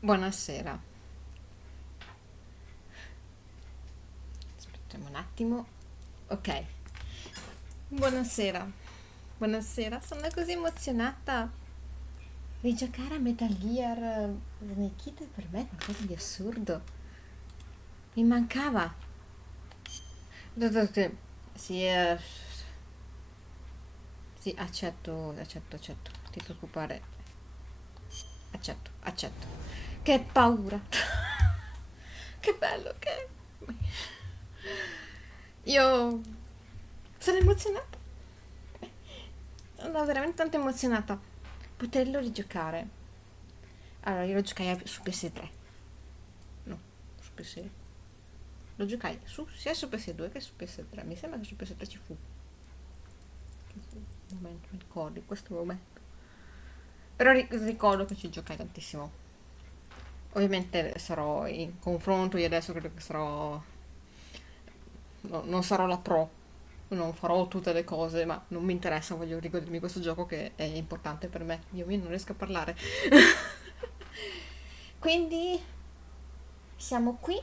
Buonasera. Aspettiamo un attimo. Ok. Buonasera. Buonasera. Sono così emozionata. Rigiocare a Metal Gear Snake per me è qualcosa di assurdo. Mi mancava. Sì, sì, accetto. Non ti preoccupare. Accetto. Che paura. Che bello che è. Io sono emozionata. Sono veramente tanto emozionata. Poterlo rigiocare. Allora, io lo giocai su PS3. No, su PS. Lo giocai sia su PS2 che su PS3. Mi sembra che su PS3 ci fu. Un momento, mi ricordi questo momento. Però ricordo che ci giocai tantissimo. Ovviamente sarò in confronto, io adesso credo che sarò. No, non sarò la pro, non farò tutte le cose, ma non mi interessa, voglio ricordarmi questo gioco che è importante per me. Io non riesco a parlare. Quindi siamo qui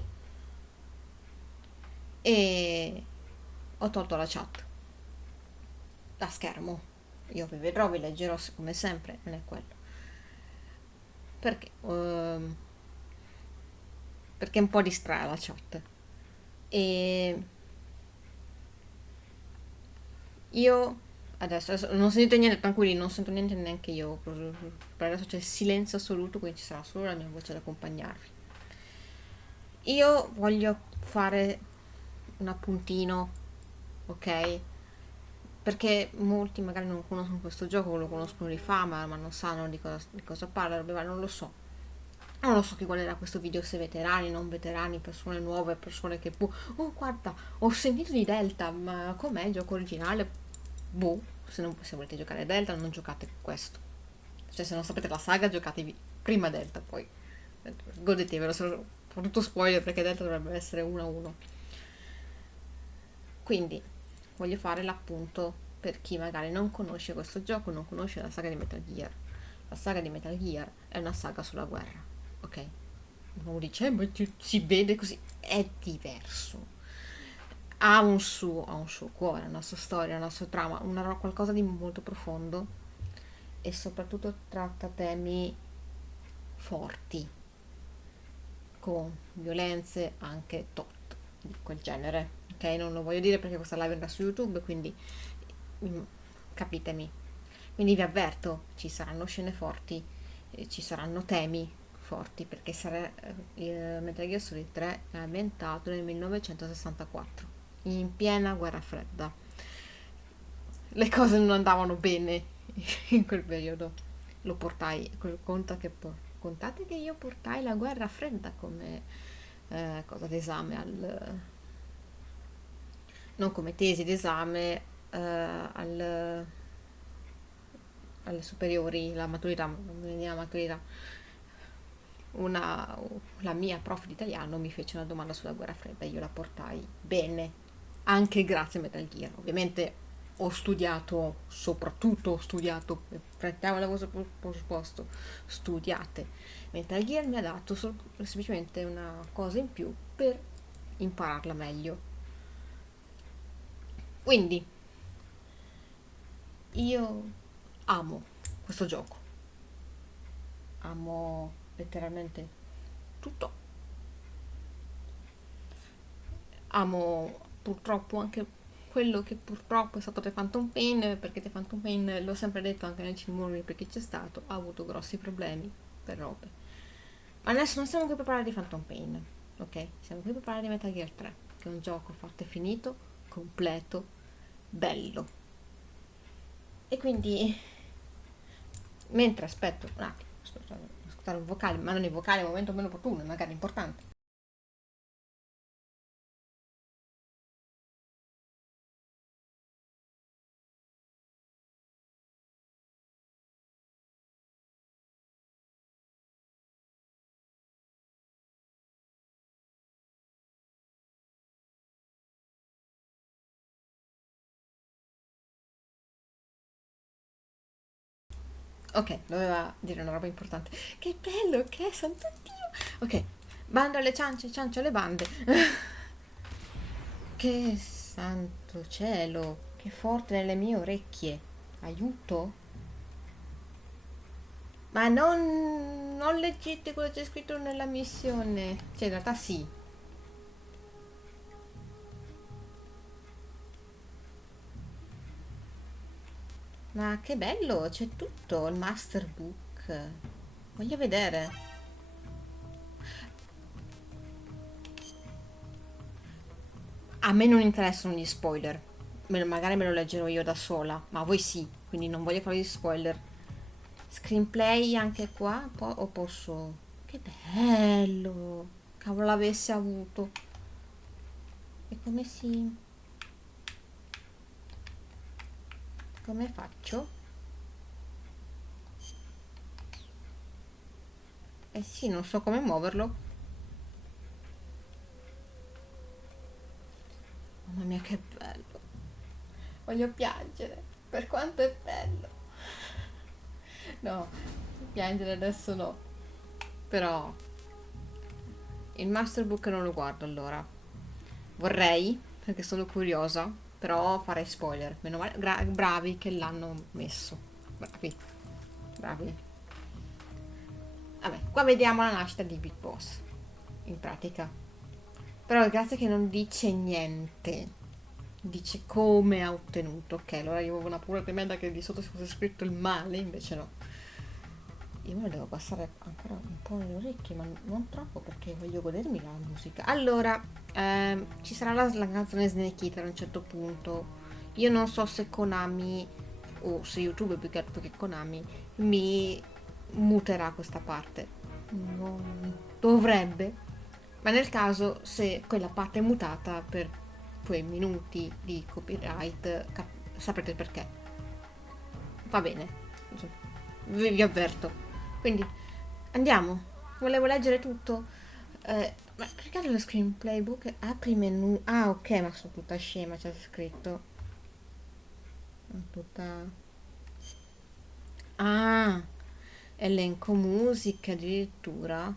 e ho tolto la chat da schermo. Io vi vedrò, vi leggerò come sempre, non è quello. Perché? Perché un po' distrae la chat. E io adesso non sentite niente, tranquilli, non sento niente neanche io. Per adesso c'è silenzio assoluto, quindi ci sarà solo la mia voce ad accompagnarvi. Io voglio fare un appuntino, ok? Perché molti magari non conoscono questo gioco, lo conoscono di fama, ma non sanno di cosa parla, ma non lo so. Non lo so chi guarderà questo video, se veterani, non veterani, persone nuove, persone che oh guarda, ho sentito di Delta, ma com'è il gioco originale? Boh, se volete giocare Delta non giocate questo. Cioè se non sapete la saga giocatevi prima Delta, poi godetevelo, soprattutto spoiler perché Delta dovrebbe essere 1-1. Quindi voglio fare l'appunto per chi magari non conosce questo gioco, non conosce la saga di Metal Gear. La saga di Metal Gear è una saga sulla guerra, ok? Uno dice, ma si vede così, è diverso. Ha un suo cuore, una sua storia, una sua trama, qualcosa di molto profondo e soprattutto tratta temi forti, con violenze anche tot di quel genere. Ok, non lo voglio dire perché questa live andrà su YouTube, quindi mm, capitemi. Quindi vi avverto, ci saranno scene forti, ci saranno temi forti, perché il Metal Gear Solid 3 è ambientato nel 1964, in piena guerra fredda. Le cose non andavano bene in quel periodo. Lo portai, contate che io portai la guerra fredda come cosa d'esame non come tesi d'esame alle superiori, la maturità, non veniva la maturità. Una, la mia prof di italiano mi fece una domanda sulla guerra fredda, io la portai bene, anche grazie a Metal Gear. Ovviamente ho studiato, prendiamo la vostra presupposto, studiate. Metal Gear mi ha dato semplicemente una cosa in più per impararla meglio. Quindi io amo questo gioco, amo letteralmente tutto, amo purtroppo anche quello che purtroppo è stato The Phantom Pain, perché The Phantom Pain, l'ho sempre detto anche nel Cimurri perché c'è stato, ha avuto grossi problemi per robe. Ma adesso non siamo qui per parlare di Phantom Pain, ok? Siamo qui per parlare di Metal Gear 3, che è un gioco fatto e finito, completo, bello. E quindi, mentre aspetto un attimo, ascoltare un vocale, ma non il vocale è un momento meno opportuno, magari importante. Ok, doveva dire una roba importante. Che bello che è, santo Dio! Ok, bando alle ciance, ciancio alle bande. Che santo cielo, che forte nelle mie orecchie. Aiuto? Ma non leggete cosa c'è scritto nella missione. Cioè, in realtà sì. Ma che bello, c'è tutto, il master book. Voglio vedere. A me non interessano gli spoiler. Magari me lo leggerò io da sola, ma a voi sì, quindi non voglio fare gli spoiler. Screenplay anche qua? O posso... Che bello! Cavolo l'avessi avuto. E come si... Come faccio? Eh sì, non so come muoverlo. Mamma mia, che bello. Voglio piangere. Per quanto è bello. No, piangere adesso no. Però il masterbook non lo guardo allora. Vorrei, perché sono curiosa, però farei spoiler. Meno male, bravi che l'hanno messo. Bravi, bravi. Vabbè, qua vediamo la nascita di Big Boss. In pratica. Però grazie che non dice niente. Dice come ha ottenuto. Ok, allora io avevo una paura tremenda che di sotto si fosse scritto il male, invece no. Io me lo devo passare ancora un po' nelle orecchie, ma non troppo perché voglio godermi la musica. Allora, ci sarà la canzone Snake Eater a un certo punto. Io non so se Konami o se YouTube più che altro che Konami mi muterà questa parte. Dovrebbe, ma nel caso se quella parte è mutata per quei minuti di copyright saprete il perché. Va bene, vi avverto. Quindi andiamo. Volevo leggere tutto. Ma perché lo screenplay book apri menu? Ah, ok, ma sono tutta scema, c'è scritto. Tutta. Ah, elenco musiche addirittura.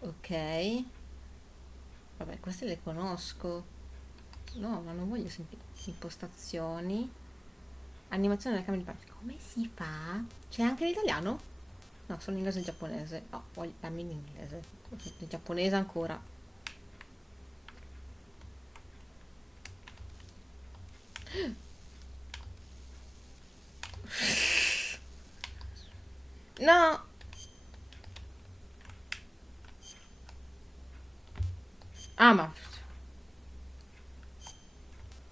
Ok. Vabbè, queste le conosco. No, ma non voglio sentire. Impostazioni. Animazione della camera di parte. Come si fa? C'è anche l'italiano? No, solo inglese e giapponese. No, voglio dammi in inglese. Il giapponese ancora. No! Ah, ma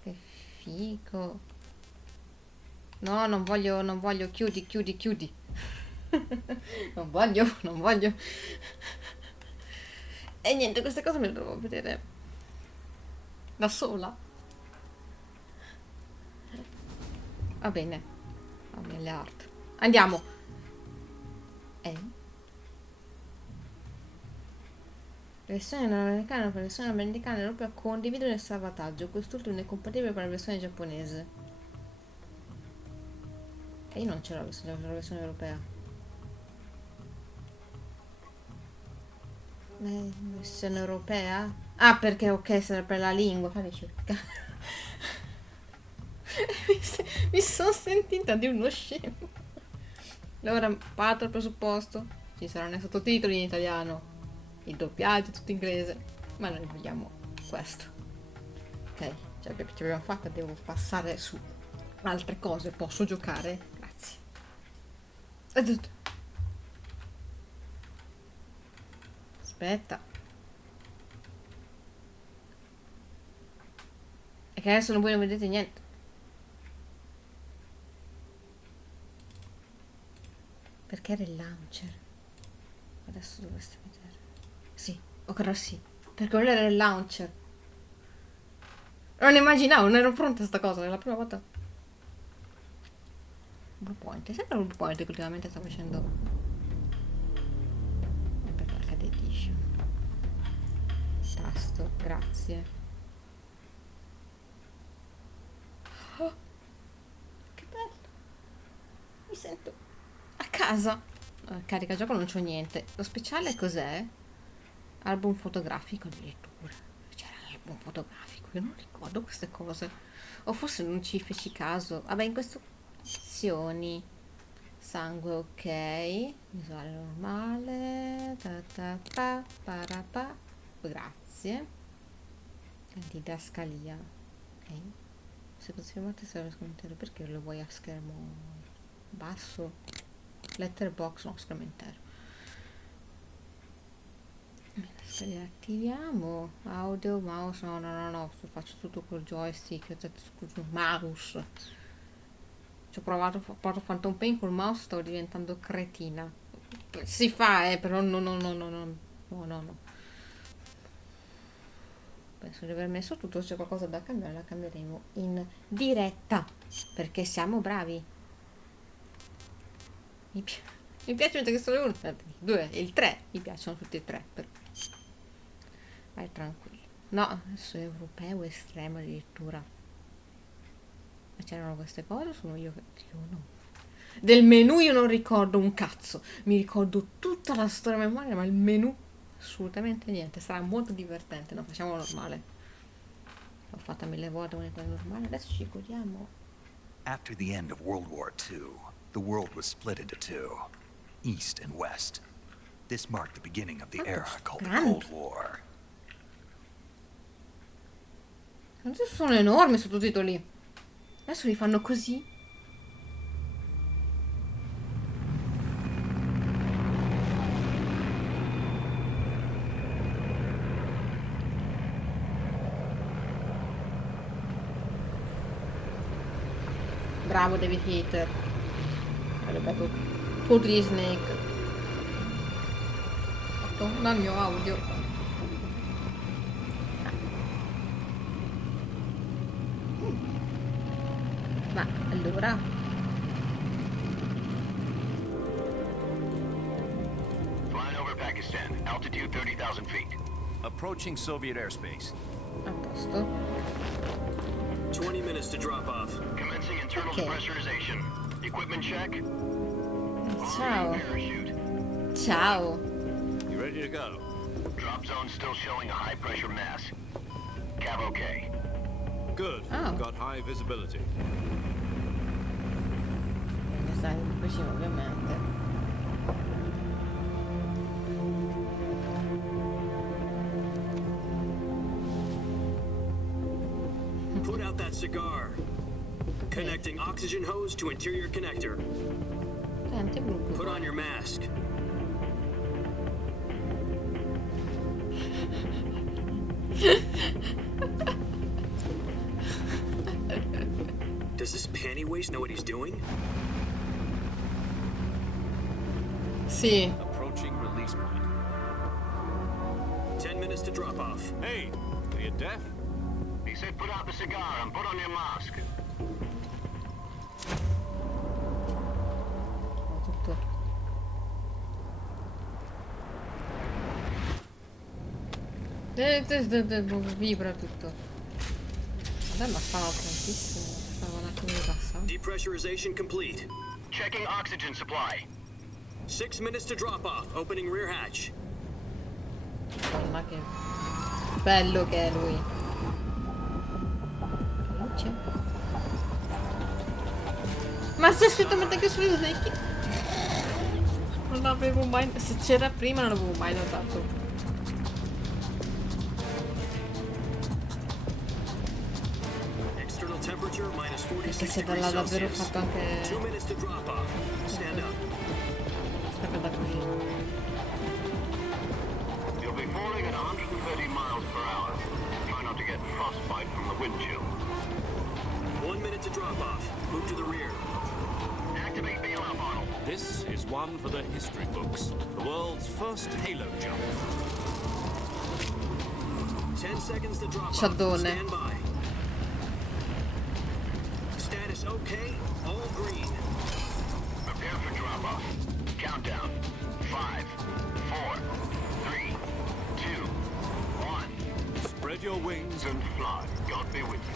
che figo. No, non voglio, chiudi, chiudi, chiudi. Non voglio, non voglio. E niente, queste cose me le devo vedere da sola. Va bene, va bene, le art. Andiamo. Eh? Versione americana per la versione americana e europea condividono il salvataggio. Quest'ultimo è compatibile con la versione giapponese. E io non c'ho la versione europea. Versione europea? Ah, perché ok, serve per la lingua. Fammi cercare. Mi sono sentita di uno scemo. Allora, parto dal presupposto. Ci saranno i sottotitoli in italiano. Il doppiaggio tutto inglese. Ma noi vogliamo questo. Ok, ci abbiamo fatta, devo passare su altre cose. Posso giocare? Grazie. È tutto. Aspetta. È che adesso voi non vedete niente. Perché era il launcher? Adesso dovreste vedere. Sì, ora sì. Perché quello era il launcher. Non immaginavo, non ero pronta a sta cosa, è la prima volta. Bluepoint, è sempre Bluepoint che ultimamente sta facendo. Per l'HD Edition. Tasto, grazie. Oh, che bello. Mi sento a casa. Carica gioco, non c'ho niente. Lo speciale cos'è? Album fotografico addirittura. C'era l'album fotografico, io non ricordo queste cose. O forse non ci feci caso. Vabbè, in queste opzioni. Sangue ok. Visuale normale. Ta ta pa, parapa. Grazie. Didascalia. Ok. Se posso filmate serve schermo perché lo vuoi a schermo basso? Letterbox, no, schermo intero. Didascalia attiviamo. Audio, mouse, no, faccio tutto col joystick, scusa, mouse. Ci ho provato a Phantom Pain col mouse, stavo diventando cretina. Si fa, però no. Penso di aver messo tutto, se c'è qualcosa da cambiare la cambieremo in diretta, perché siamo bravi. Mi piace che sono uno, due, il 3, mi piacciono tutti e tre. Vai tranquillo. No, adesso è europeo estremo addirittura. Ma c'erano queste cose o sono io che... Io no. Del menù io non ricordo un cazzo. Mi ricordo tutta la storia a memoria, ma il menù assolutamente niente. Sarà molto divertente, no? Facciamolo normale. L'ho fatta 1000 volte, ma è normale. Adesso ci godiamo. After the end of World War II, the world was split into two, East and West. This marked the beginning of the era called the Cold War. Adesso sono enormi sottotitoli. Adesso li fanno così. Bravo David Hater. Ripeto, Putri Snake. Fatto dal mio audio. Ma allora Flying over Pakistan, altitude 30,000 feet. Approaching Soviet airspace. a posto. 20 minutes to drop off. Commencing internal depressurization. Equipment check. Ciao. Parachute. Ciao. You ready to go? Drop zone still showing a high pressure mass. Cav okay. Good. Oh. Got high visibility. Ne sai vicino ovviamente. Put out that cigar. Connecting oxygen hose to interior connector. Senti, Bluetooth. Put on your mask. Does this panty waste know what he's doing? Sì. Approaching release point. 10 minutes to drop off. Hey, are you deaf? He said put out the cigar and put on your mask. Tutto. Vibra tutto. Vabbè, ma stava prontissimo. Stava un attimo rilassando. Depressurization complete. Checking oxygen supply. 6 minutes to drop off. Opening rear hatch. Ma che bello che è lui. Luce. Ma c'è scritto Metal Gear Solid Snake. Non avevo mai... Se c'era prima non avevo mai notato. External temperature minus 46 Perché se degrees l'ha davvero Celsius. fatto anche... 2 minutes to drop off. Stand up. Aspetta da qui. You'll be falling at 130 miles per hour. Try not to get frostbite from the wind chill. 1 minute to drop off. Move to the rear. Activate bailout model. This is one for the history books. The world's first halo jump. 10 seconds to drop off. Sciaddone. Stand by. Status okay. All green. Prepare for drop off. Countdown. 5, 4, 3, 2, 1. Spread your wings And fly. God be with you.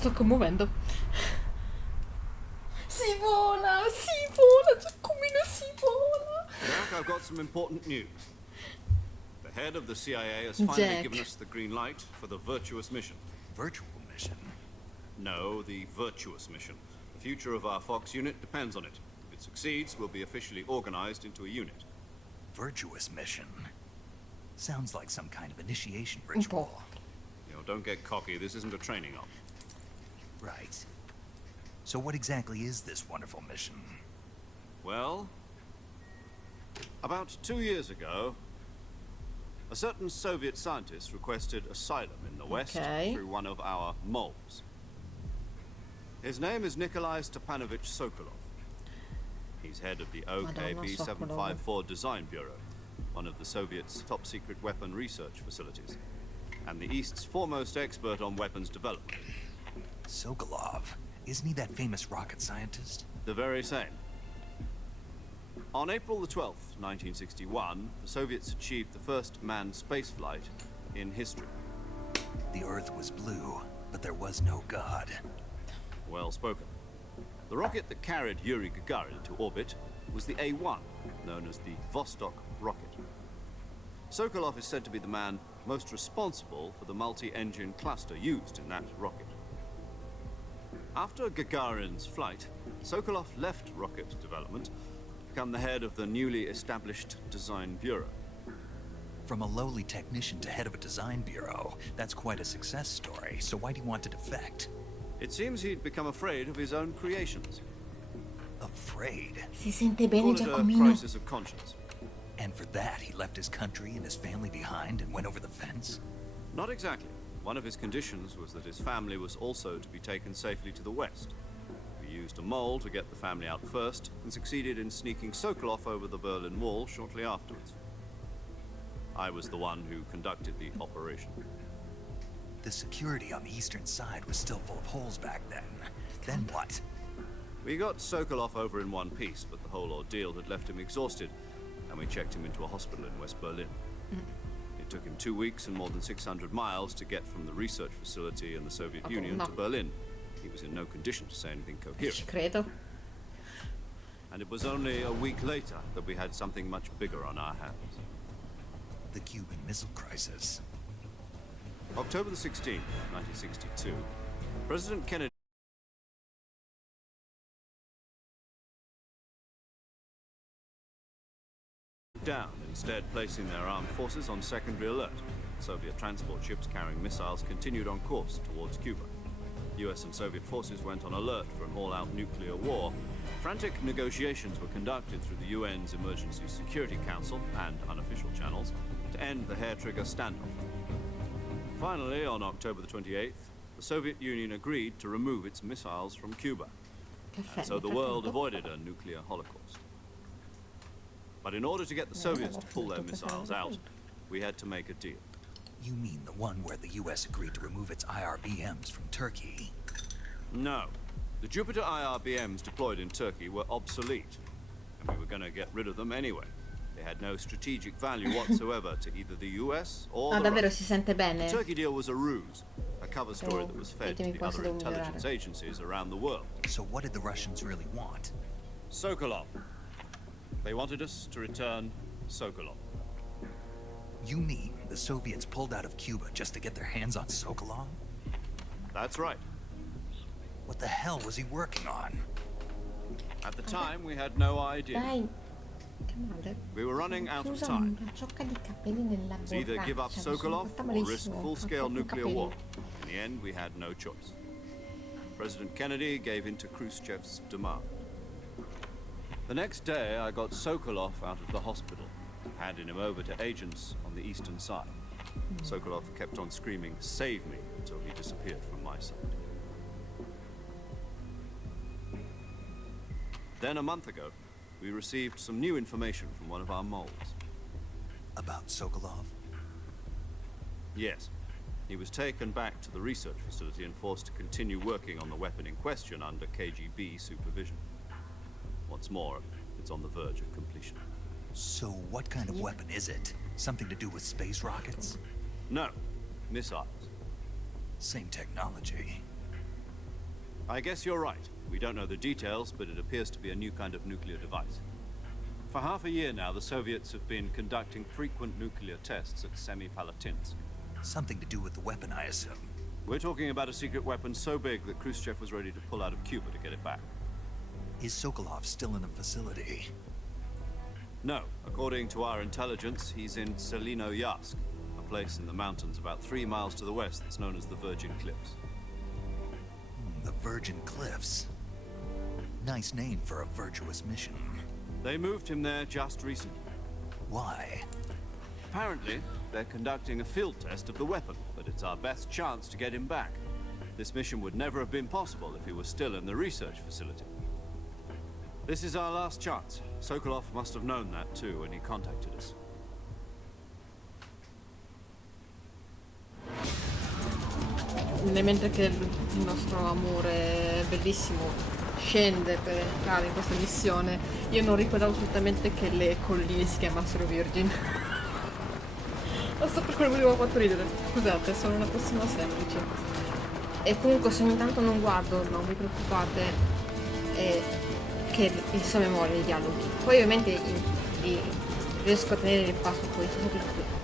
sto commuovendo. Si vola, Giacomino, si vola. Jack, I've got some important news. The head of the CIA has finally given us the green light for the virtuous mission. Virtual mission? No, the virtuous mission. The future of our Fox unit depends on it. If it succeeds, we'll be officially organized into a unit. Virtuous mission? Sounds like some kind of initiation Un po'. ritual. You know, don't get cocky. This isn't a training op. Right. So what exactly is this wonderful mission? Well, about 2 years ago, a certain Soviet scientist requested asylum in the West through one of our moles. His name is Nikolai Stepanovich Sokolov. He's head of the OKB 754 Design Bureau, one of the Soviets' top-secret weapon research facilities, and the East's foremost expert on weapons development. Sokolov? Isn't he that famous rocket scientist? The very same. On April the 12th, 1961, the Soviets achieved the first manned spaceflight in history. The Earth was blue, but there was no God. Well spoken. The rocket that carried Yuri Gagarin into orbit was the A-1, known as the Vostok rocket. Sokolov is said to be the man most responsible for the multi-engine cluster used in that rocket. After Gagarin's flight, Sokolov left rocket development to become the head of the newly established Design Bureau. From a lowly technician to head of a design bureau, that's quite a success story. So why do you want to defect? It seems he'd become afraid of his own creations. Afraid? Si sente bene, Call it a Giacomino. crisis of conscience. And for that, he left his country and his family behind and went over the fence? Not exactly. One of his conditions was that his family was also to be taken safely to the West. We used a mole to get the family out first and succeeded in sneaking Sokolov over the Berlin Wall shortly afterwards. I was the one who conducted the operation. The security on the eastern side was still full of holes back then. Then what? We got Sokolov over in one piece, but the whole ordeal had left him exhausted, and we checked him into a hospital in West Berlin. It took him 2 weeks and more than 600 miles to get from the research facility in the Soviet Union to Berlin. He was in no condition to say anything Ci coherent. credo. And it was only a week later that we had something much bigger on our hands. The Cuban Missile Crisis. October the 16th, 1962, President Kennedy down, instead placing their armed forces on secondary alert. Soviet transport ships carrying missiles continued on course towards Cuba. US and Soviet forces went on alert for an all-out nuclear war. Frantic negotiations were conducted through the UN's Emergency Security Council and unofficial channels to end the hair-trigger standoff. Finally, on October the 28th, the Soviet Union agreed to remove its missiles from Cuba. Caffè, So the mi world frattempo. avoided a nuclear holocaust. But in order to get the Soviets to pull their missiles out, we had to make a deal. You mean the one where the US agreed to remove its IRBMs from Turkey? No. The Jupiter IRBMs deployed in Turkey were obsolete, and we were going to get rid of them anyway. They had no strategic value whatsoever to either the US or Ah, the davvero Russians. si sente The bene? Turkey deal was a ruse, a cover story that was fed to ditemi the qua se other devo migliorare. intelligence agencies around the world. So what did the Russians really want? Sokolov. They wanted us to return Sokolov. You mean the Soviets pulled out of Cuba just to get their hands on Sokolov? That's right. What the hell was he working on? At the time, we had no idea. Dai, che male. We were running out of Usa time. una ciocca di capelli nella It's either give up borraccia, mi sono Sokolov fatta or risk malissimo, ho full-scale troppi nuclear capelli. war. In the end, we had no choice. President Kennedy gave in to Khrushchev's demand. The next day, I got Sokolov out of the hospital, handing him over to agents on the eastern side. Sokolov kept on screaming, "Save me," until he disappeared from my sight. Then a month ago, we received some new information from one of our moles. About Sokolov? Yes. He was taken back to the research facility and forced to continue working on the weapon in question under KGB supervision. What's more, it's on the verge of completion. So what kind of weapon is it? Something to do with space rockets? No, missiles. Same technology. I guess you're right. We don't know the details, but it appears to be a new kind of nuclear device. For half a year now, the Soviets have been conducting frequent nuclear tests at Semipalatinsk. Something to do with the weapon, I assume. We're talking about a secret weapon so big that Khrushchev was ready to pull out of Cuba to get it back. Is Sokolov still in the facility? No. According to our intelligence, he's in Selino-Yarsk, a place in the mountains about 3 miles to the west that's known as the Virgin Cliffs. The Virgin Cliffs. Nice name for a virtuous mission. They moved him there just recently. Why? Apparently, they're conducting a field test of the weapon, but it's our best chance to get him back. This mission would never have been possible if he was still in the research facility. This is our last chance. Sokolov must have known that too when he contacted us. Mentre che il nostro amore bellissimo scende per entrare in questa missione, io non ricordavo assolutamente che le colline si chiamassero Virgin. Non so per quale motivo ho fatto ridere. Scusate, sono una persona semplice. E comunque se ogni tanto non guardo, non vi preoccupate, che il so a memoria i dialoghi. Poi ovviamente riesco a tenere il passo con i sottotitoli.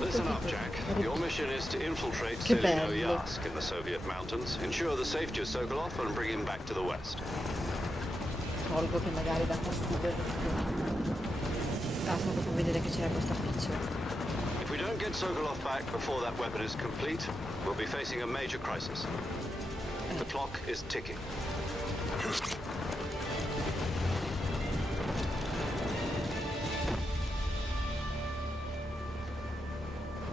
Listen up, Jack. Your mission is to infiltrate Che bello. Selino-Yarsk in the Soviet mountains, ensure the safety of Sokolov, and bring him back to the west. Tolgo che magari dà fastidio perché solo per vedere che c'era questa piccola. If we don't get Sokolov back before that weapon is complete, we'll be facing a major crisis. The clock is ticking.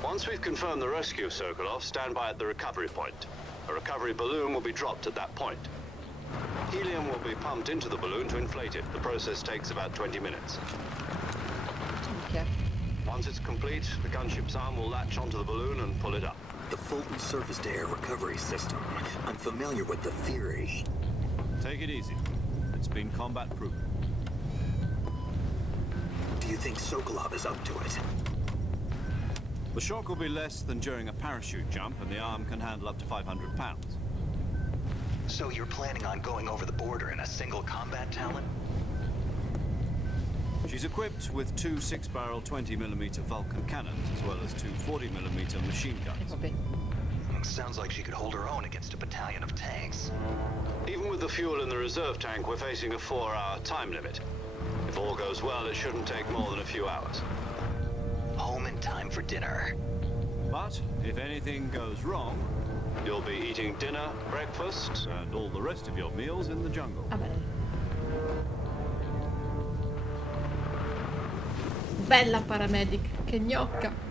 Once we've confirmed the rescue of Sokolov, stand by at the recovery point. A recovery balloon will be dropped at that point. Helium will be pumped into the balloon to inflate it. The process takes about 20 minutes. Okay. Once it's complete, the gunship's arm will latch onto the balloon and pull it up. The Fulton surface-to-air recovery system. I'm familiar with the theory. Take it easy. It's been combat-proven. Do you think Sokolov is up to it? The shock will be less than during a parachute jump, and the arm can handle up to 500 pounds. So you're planning on going over the border in a single combat Talon? She's equipped with 2 6-barrel 20mm Vulcan cannons, as well as 2 40mm machine guns. Vabbè. Sounds like she could hold her own against a battalion of tanks. Even with the fuel in the reserve tank, we're facing a 4-hour time limit. If all goes well, it shouldn't take more than a few hours. Home in time for dinner. But if anything goes wrong, You'll be eating dinner, breakfast, and all the rest of your meals in the jungle. Va bene. Bella paramedic, che gnocca.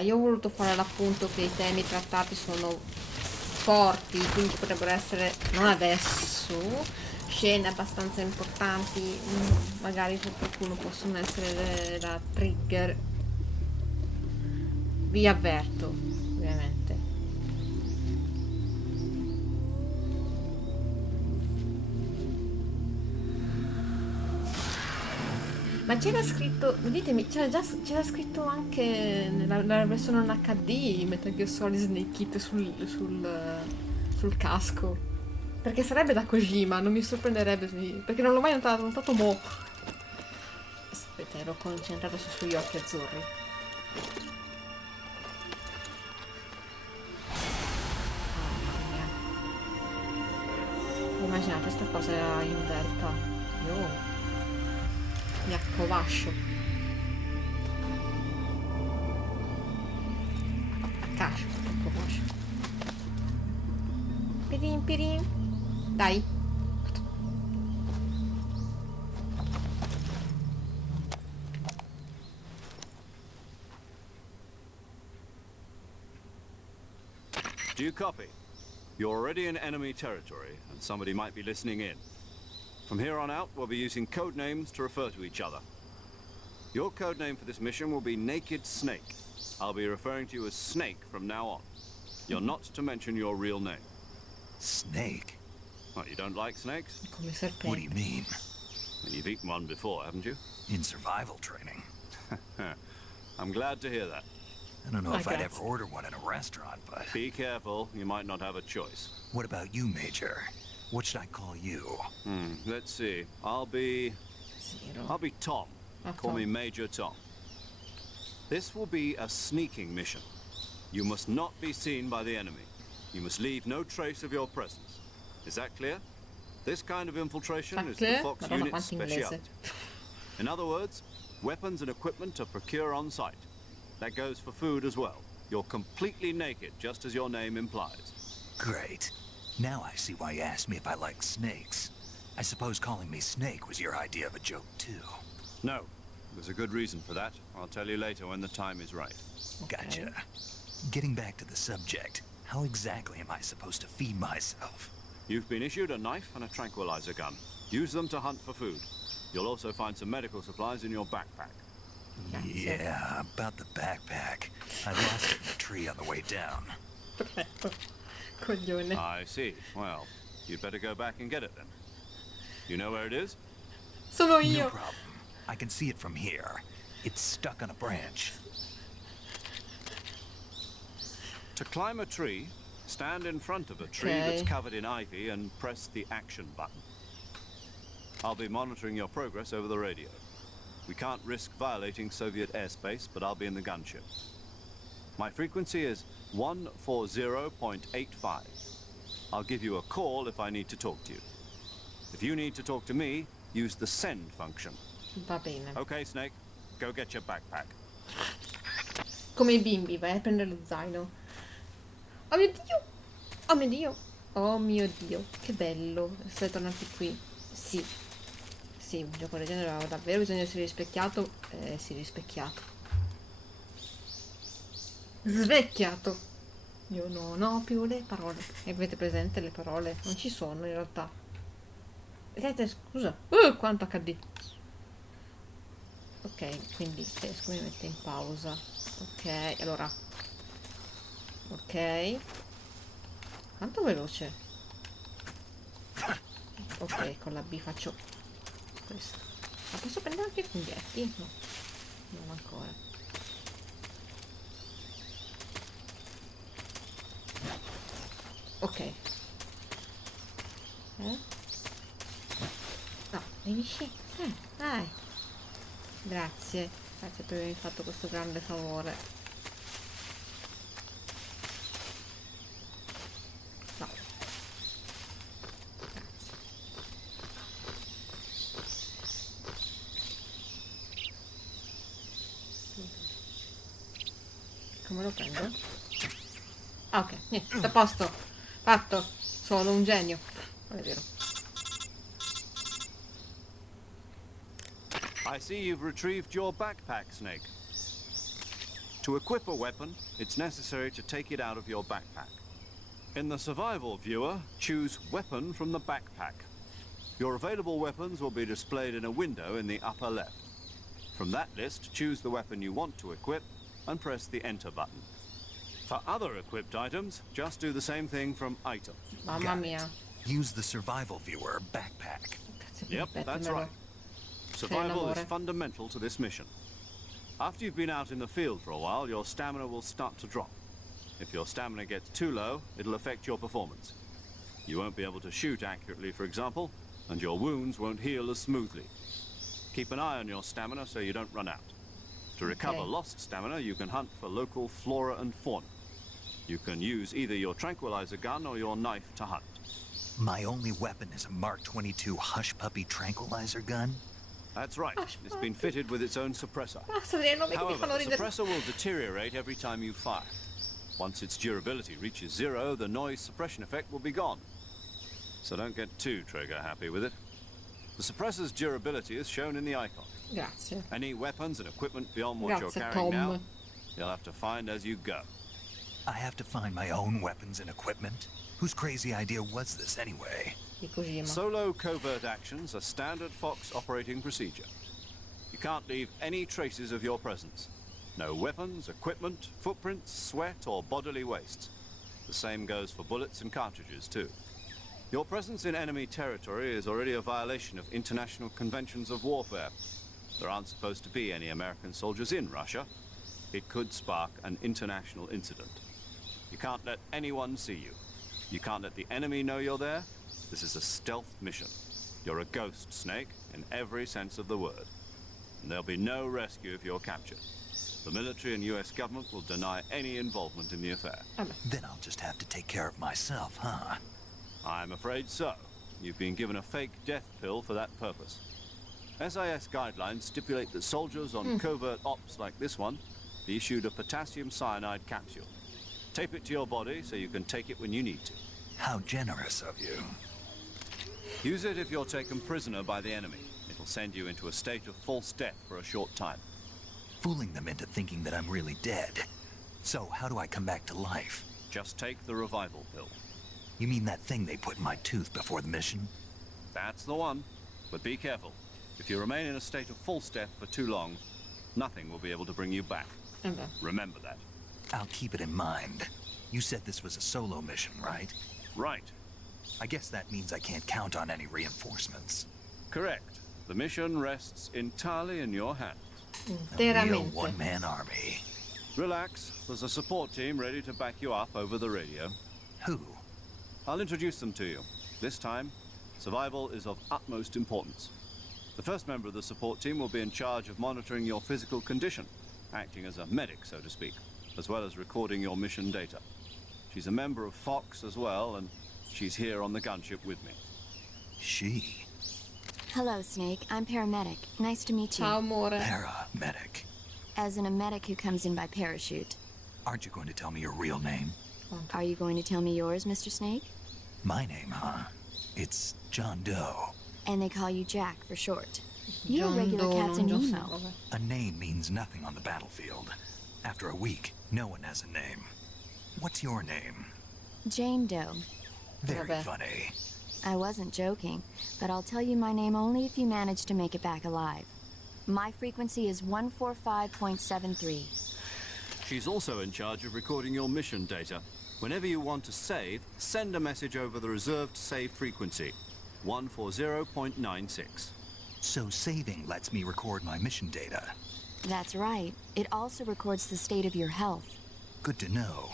Io ho voluto fare l'appunto che i temi trattati sono forti, quindi potrebbero essere, non adesso, scene abbastanza importanti, magari per qualcuno possono essere da trigger. Vi avverto, ovviamente. Ma c'era scritto, ditemi, c'era scritto anche nella versione in HD Metal Gear Solid Snake Hit sul casco. Perché sarebbe da Kojima, non mi sorprenderebbe, perché non l'ho mai notato mo. Aspetta, ero concentrato sugli occhi azzurri. Immaginate sta cosa in delta. Io mi accovascio. Accascio, accovascio. Pirin pirin. Dai. Do you copy? You're already in enemy territory, and somebody might be listening in. From here on out, we'll be using code names to refer to each other. Your code name for this mission will be Naked Snake. I'll be referring to you as Snake from now on. You're not to mention your real name. Snake? What, you don't like snakes? Come serpente. What do you mean? You've eaten one before, haven't you? In survival training. I'm glad to hear that. I don't know if I'd ever Grazie. order one in a restaurant, but... Be careful, you might not have a choice. What about you, Major? What should I call you? Let's see. I'll be Tom. Ah, Call Tom. me Major Tom. This will be a sneaking mission. You must not be seen by the enemy. You must leave no trace of your presence. Is that clear? This kind of infiltration is the Clear? Fox Madonna, unit's quanto inglese. specialty. In other words, weapons and equipment are procure on site. That goes for food as well. You're completely naked, just as your name implies. Great. Now I see why you asked me if I like snakes. I suppose calling me Snake was your idea of a joke, too. No, there's a good reason for that. I'll tell you later when the time is right. Gotcha. Getting back to the subject, how exactly am I supposed to feed myself? You've been issued a knife and a tranquilizer gun. Use them to hunt for food. You'll also find some medical supplies in your backpack. Yeah, about the backpack. I lost it in a tree on the way down. Perfetto. Coglione. I see. Well, you'd better go back and get it then. You know where it is? Sono No io. problem. I can see it from here. It's stuck on a branch. To climb a tree, stand in front of a tree that's Okay. covered in ivy and press the action button. I'll be monitoring your progress over the radio. We can't risk violating Soviet airspace, but I'll be in the gunship. My frequency is 140.85. I'll give you a call if I need to talk to you. If you need to talk to me, use the send function. Va bene. Okay, Snake, go get your backpack. Come i bimbi, vai a prendere lo zaino. Oh mio Dio! Oh mio Dio! Oh mio Dio, che bello. Sei tornati qui. Sì. Sì, un gioco del genere aveva davvero bisogno di essere rispecchiato. Sì, rispecchiato. Svecchiato. Io non ho più le parole. E avete presente le parole? Non ci sono in realtà. Vedete, scusa. Quanto HD. Ok, quindi esco, mi mette in pausa. Ok, allora. Ok. Quanto veloce? Ok, con la B faccio questo. Ma posso prendere anche i funghetti? No, non ancora. Ok. No, devi scendere. Dai. Grazie. Grazie per avermi fatto questo grande favore. No. Grazie. Come lo prendo? Ah, ok, niente, sta a posto. Fatto. Sono un genio. Non è vero. I see you've retrieved your backpack, Snake. To equip a weapon, it's necessary to take it out of your backpack. In the survival viewer, choose Weapon from the backpack. Your available weapons will be displayed in a window in the upper left. From that list, choose the weapon you want to equip and press the Enter button. For other equipped items, just do the same thing from Item. Mamma Got mia. it. Use the survival viewer backpack. Grazie per Yep, that's ripetermelo. right. Survival is amore. fundamental to this mission. After you've been out in the field for a while, your stamina will start to drop. If your stamina gets too low, it'll affect your performance. You won't be able to shoot accurately, for example, and your wounds won't heal as smoothly. Keep an eye on your stamina so you don't run out. To recover Okay. lost stamina, you can hunt for local flora and fauna. You can use either your tranquilizer gun or your knife to hunt. My only weapon is a Mark 22 Hush Puppy tranquilizer gun. That's right. It's been fitted with its own suppressor. Basta dire i nomi che mi However, fanno the ridere. suppressor will deteriorate every time you fire. Once its durability reaches zero, the noise suppression effect will be gone. So don't get too trigger happy with it. The suppressor's durability is shown in the icon. Grazie. Any weapons and equipment beyond what you're Grazie, carrying now, Tom. you'll have to find as you go. I have to find my own weapons and equipment? Whose crazy idea was this anyway? Di Kojima. Solo covert actions are standard Fox operating procedure. You can't leave any traces of your presence. No weapons, equipment, footprints, sweat, or bodily wastes. The same goes for bullets and cartridges, too. Your presence in enemy territory is already a violation of international conventions of warfare. There aren't supposed to be any American soldiers in Russia. It could spark an international incident. You can't let anyone see you. You can't let the enemy know you're there. This is a stealth mission. You're a ghost, Snake, in every sense of the word. And there'll be no rescue if you're captured. The military and US government will deny any involvement in the affair. Then I'll just have to take care of myself, huh? I'm afraid so. You've been given a fake death pill for that purpose. SIS guidelines stipulate that soldiers on covert ops like this one be issued a potassium cyanide capsule. Tape it to your body so you can take it when you need to. How generous of you. Use it if you're taken prisoner by the enemy. It'll send you into a state of false death for a short time. Fooling them into thinking that I'm really dead. So how do I come back to life? Just take the revival pill. You mean that thing they put in my tooth before the mission? That's the one. But be careful. If you remain in a state of false death for too long, nothing will be able to bring you back. Remember that. I'll keep it in mind. You said this was a solo mission, right? Right. I guess that means I can't count on any reinforcements. Correct. The mission rests entirely in your hands. A real Interamente. one-man army. Relax. There's a support team ready to back you up over the radio. Who? I'll introduce them to you. This time, survival is of utmost importance. The first member of the support team will be in charge of monitoring your physical condition, acting as a medic, so to speak, as well as recording your mission data. She's a member of Fox as well, and she's here on the gunship with me. She. Hello, Snake. I'm paramedic. Nice to meet you. Ciao, amore. Paramedic. As in a medic who comes in by parachute. Aren't you going to tell me your real name? Are you going to tell me yours, Mr. Snake? My name, huh? It's John Doe. And they call you Jack for short. You're a John regular Doe, Captain non Nemo. Giuseppe. A name means nothing on the battlefield. After a week, no one has a name. What's your name? Jane Doe. Very Vabbè. funny. I wasn't joking, but I'll tell you my name only if you manage to make it back alive. My frequency is 145.73. She's also in charge of recording your mission data. Whenever you want to save, send a message over the reserved save frequency, 140.96. So saving lets me record my mission data. That's right. It also records the state of your health. Good to know.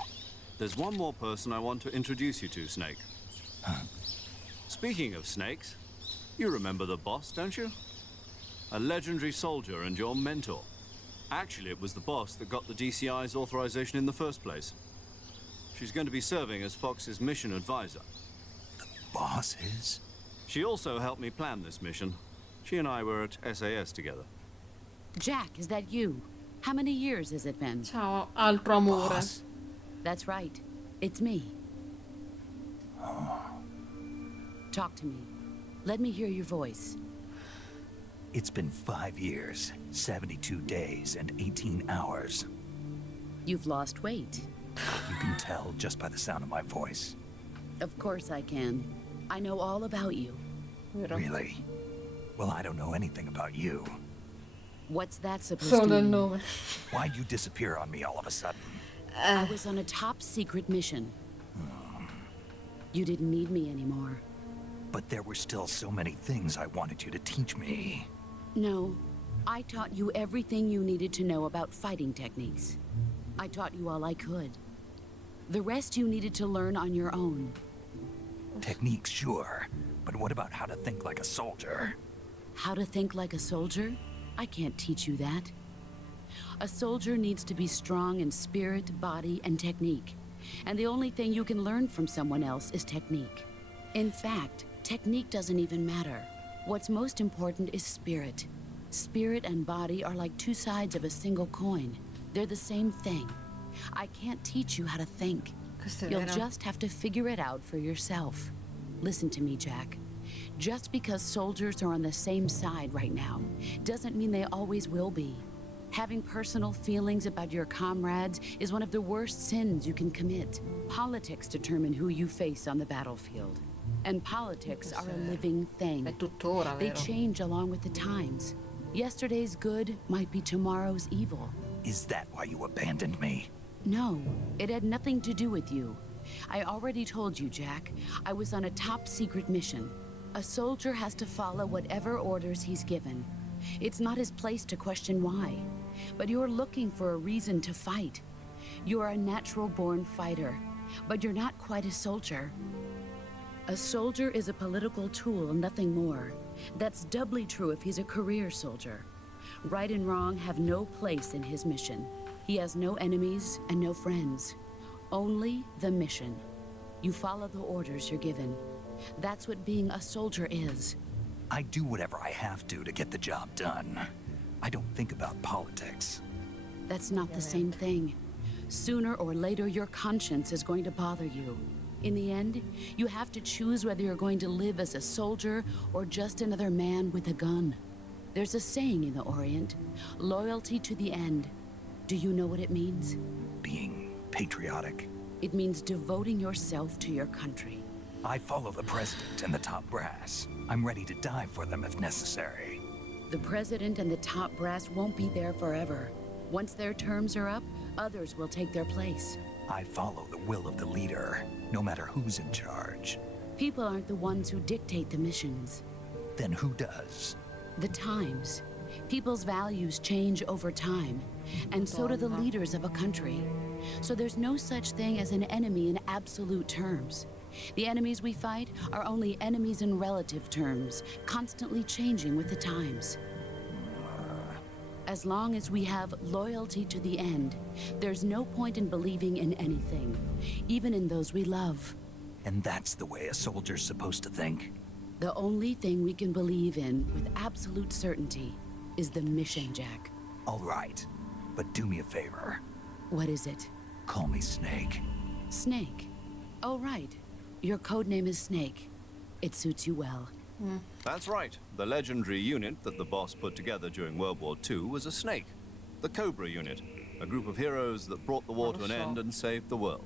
There's one more person I want to introduce you to, Snake. Huh? Speaking of snakes, you remember the boss, don't you? A legendary soldier and your mentor. Actually, it was the boss that got the DCI's authorization in the first place. She's going to be serving as Fox's mission advisor. Boss is? She also helped me plan this mission. She and I were at SAS together. Jack, is that you? How many years has it been? Ciao, altro amore. Boss? That's right. It's me. Talk to me. Let me hear your voice. It's been 5 years, 72 days, and 18 hours. You've lost weight. You can tell just by the sound of my voice. Of course I can. I know all about you. Vero? Really? Well, I don't know anything about you. What's that supposed Solo to il mean? nome. Why'd you disappear on me all of a sudden? I was on a top secret mission. You didn't need me anymore. But there were still so many things I wanted you to teach me. No, I taught you everything you needed to know about fighting techniques. I taught you all I could. The rest you needed to learn on your own. Techniques, sure. But what about how to think like a soldier? How to think like a soldier? I can't teach you that. A soldier needs to be strong in spirit, body, and technique. And the only thing you can learn from someone else is technique. In fact, technique doesn't even matter. What's most important is spirit. Spirit and body are like two sides of a single coin. They're the same thing. I can't teach you how to think. Questo è You'll vero. just have to figure it out for yourself. Listen to me, Jack. Just because soldiers are on the same side right now doesn't mean they always will be. Having personal feelings about your comrades is one of the worst sins you can commit. Politics determine who you face on the battlefield. And politics are a living thing. È tuttora, They vero? change along with the times. Yesterday's good might be tomorrow's evil. Is that why you abandoned me? No, it had nothing to do with you. I already told you, Jack. I was on a top-secret mission. A soldier has to follow whatever orders he's given. It's not his place to question why. But you're looking for a reason to fight. You're a natural-born fighter, but you're not quite a soldier. A soldier is a political tool, nothing more. That's doubly true if he's a career soldier. Right and wrong have no place in his mission. He has no enemies and no friends. Only the mission. You follow the orders you're given. That's what being a soldier is. I do whatever I have to get the job done. I don't think about politics. That's not the same thing. Sooner or later, your conscience is going to bother you. In the end, you have to choose whether you're going to live as a soldier or just another man with a gun. There's a saying in the Orient, loyalty to the end. Do you know what it means? Being patriotic. It means devoting yourself to your country. I follow the president and the top brass. I'm ready to die for them if necessary. The president and the top brass won't be there forever. Once their terms are up, others will take their place. I follow the will of the leader, no matter who's in charge. People aren't the ones who dictate the missions. Then who does? The times. People's values change over time, and so do the leaders of a country. So there's no such thing as an enemy in absolute terms. The enemies we fight are only enemies in relative terms, constantly changing with the times. As long as we have loyalty to the end, there's no point in believing in anything, even in those we love. And that's the way a soldier's supposed to think? The only thing we can believe in with absolute certainty is the mission, Jack. All right, but do me a favor. What is it? Call me Snake. Snake? Oh, right. Your codename is Snake. It suits you well. That's right. The legendary unit that the boss put together during World War II was a snake. The Cobra unit. A group of heroes that brought the war to an end and saved the world.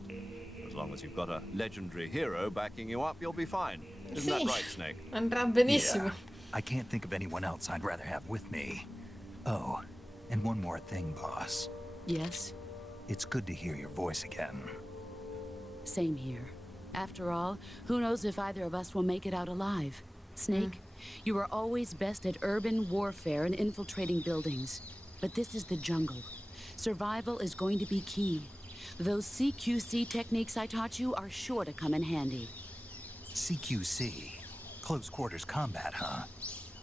As long as you've got a legendary hero backing you up, you'll be fine. Isn't that right, Snake? Andrà benissimo. Yeah. I can't think of anyone else I'd rather have with me. Oh, and one more thing, boss. Yes? It's good to hear your voice again. Same here. After all, who knows if either of us will make it out alive? Snake, you are always best at urban warfare and infiltrating buildings. But this is the jungle. Survival is going to be key. Those CQC techniques I taught you are sure to come in handy. CQC? Close quarters combat, huh?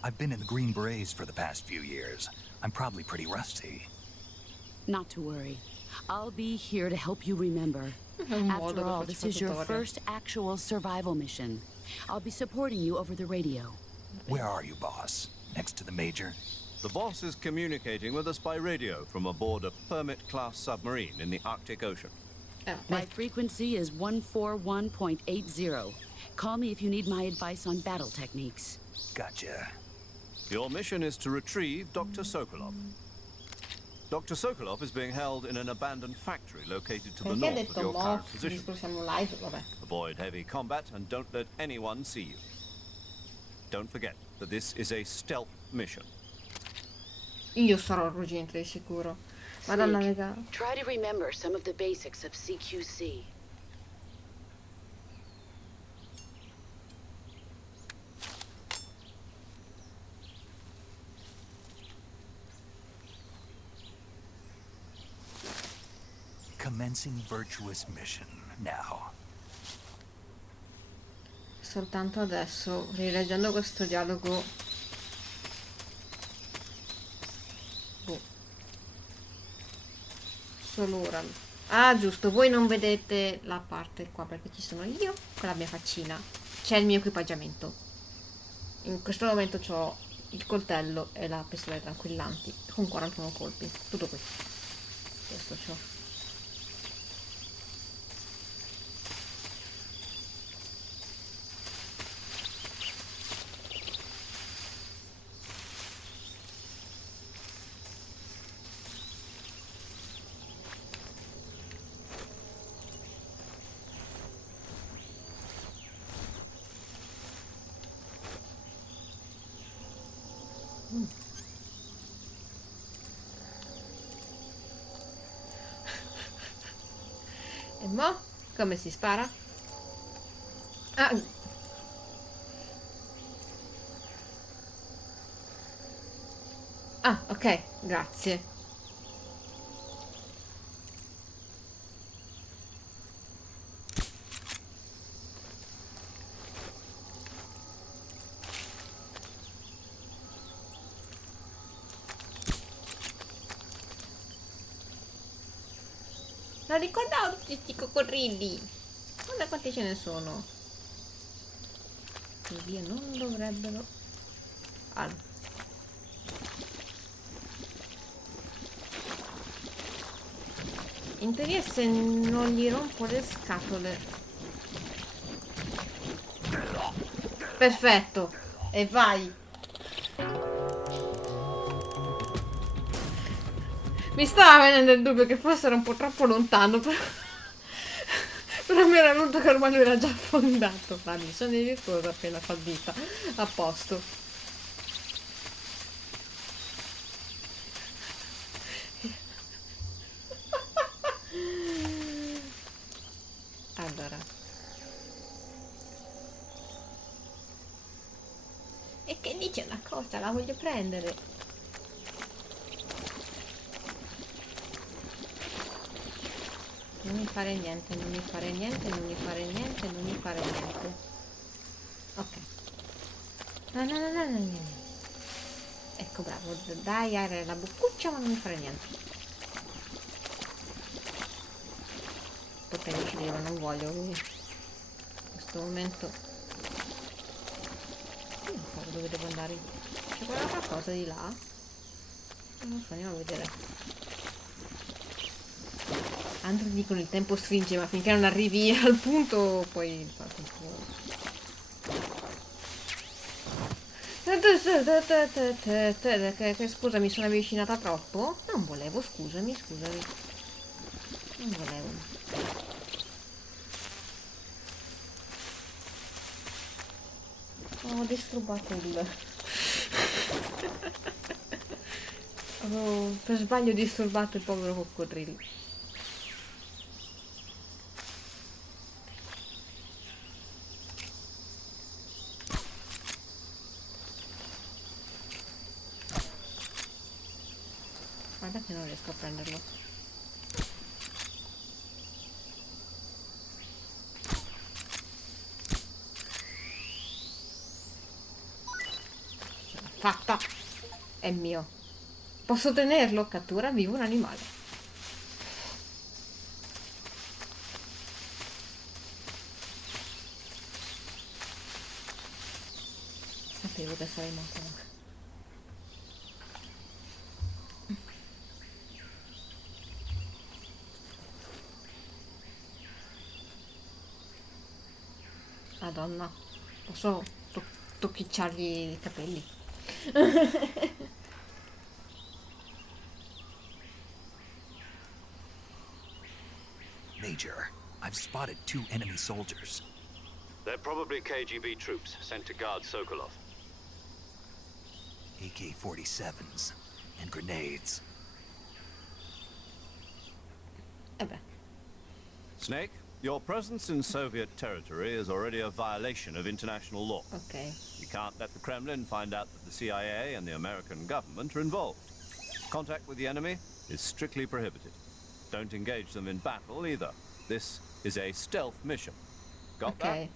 I've been in the Green Berets for the past few years. I'm probably pretty rusty. Not to worry. I'll be here to help you remember. After all, this is your first actual survival mission. I'll be supporting you over the radio. Where are you, boss? Next to the Major? The boss is communicating with us by radio from aboard a Permit-class submarine in the Arctic Ocean. My frequency is 141.80. Call me if you need my advice on battle techniques. Gotcha. Your mission is to retrieve Dr. Sokolov. Dr. Sokolov is being held in an abandoned factory located to the Perché ha north of detto your mo? current position. Visto che siamo live, vabbè. Avoid heavy combat and don't let anyone see you. Don't forget that this is a stealth mission. Io sarò ruggente di sicuro. Madonna, raga. Try to remember some of the basics of CQC. Commencing virtuous mission now. Soltanto adesso, rileggendo questo dialogo. Boh. Solo ora. Ah, giusto, voi non vedete la parte qua perché ci sono io con la mia faccina. C'è il mio equipaggiamento. In questo momento ho il coltello e la pistola tranquillanti con 41 colpi. Tutto qui. Questo c'ho. E mo? Come si spara? Ah. Ah, ok, grazie. Non ricordavo tutti questi coccodrilli. Guarda quanti ce ne sono. Che via non dovrebbero. Allora. In teoria se non gli rompo le scatole. Perfetto. E vai. Mi stava venendo il dubbio che fosse un po' troppo lontano, però mi era venuto che ormai lui era già affondato. Ma mi sono rispose appena fallita. A posto. Allora. E che dice una cosa, la voglio prendere. Non mi fare niente, non mi fare niente, non mi fare niente, non mi fare niente. Ok. No, no, no, no, no, no. Ecco, bravo. Dai, hai la boccuccia, ma non mi fare niente. Potrei decidere, ma non voglio. Quindi in questo momento. Io non so dove devo andare. C'è qualcosa di là? Non so, andiamo a vedere. Andri dicono il tempo stringe, ma finché non arrivi al punto poi fate un po'. Scusa, mi sono avvicinata troppo? Non volevo, scusami. Non volevo. Ho disturbato il... Avevo per sbaglio disturbato il povero coccodrillo. Guarda che non riesco a prenderlo. Ce l'ho fatta! È mio. Posso tenerlo? Cattura vivo un animale. Sapevo che sarei morta. Madonna, posso tocchicciargli i capelli? Major, I've spotted 2 enemy soldiers. They're probably KGB troops sent to guard Sokolov. AK-47s and grenades. Snake, your presence in Soviet territory is already a violation of international law. Ok. You can't let the Kremlin find out that the CIA and the American government are involved. Contact with the enemy is strictly prohibited. Don't engage them in battle either. This is a stealth mission. Got that?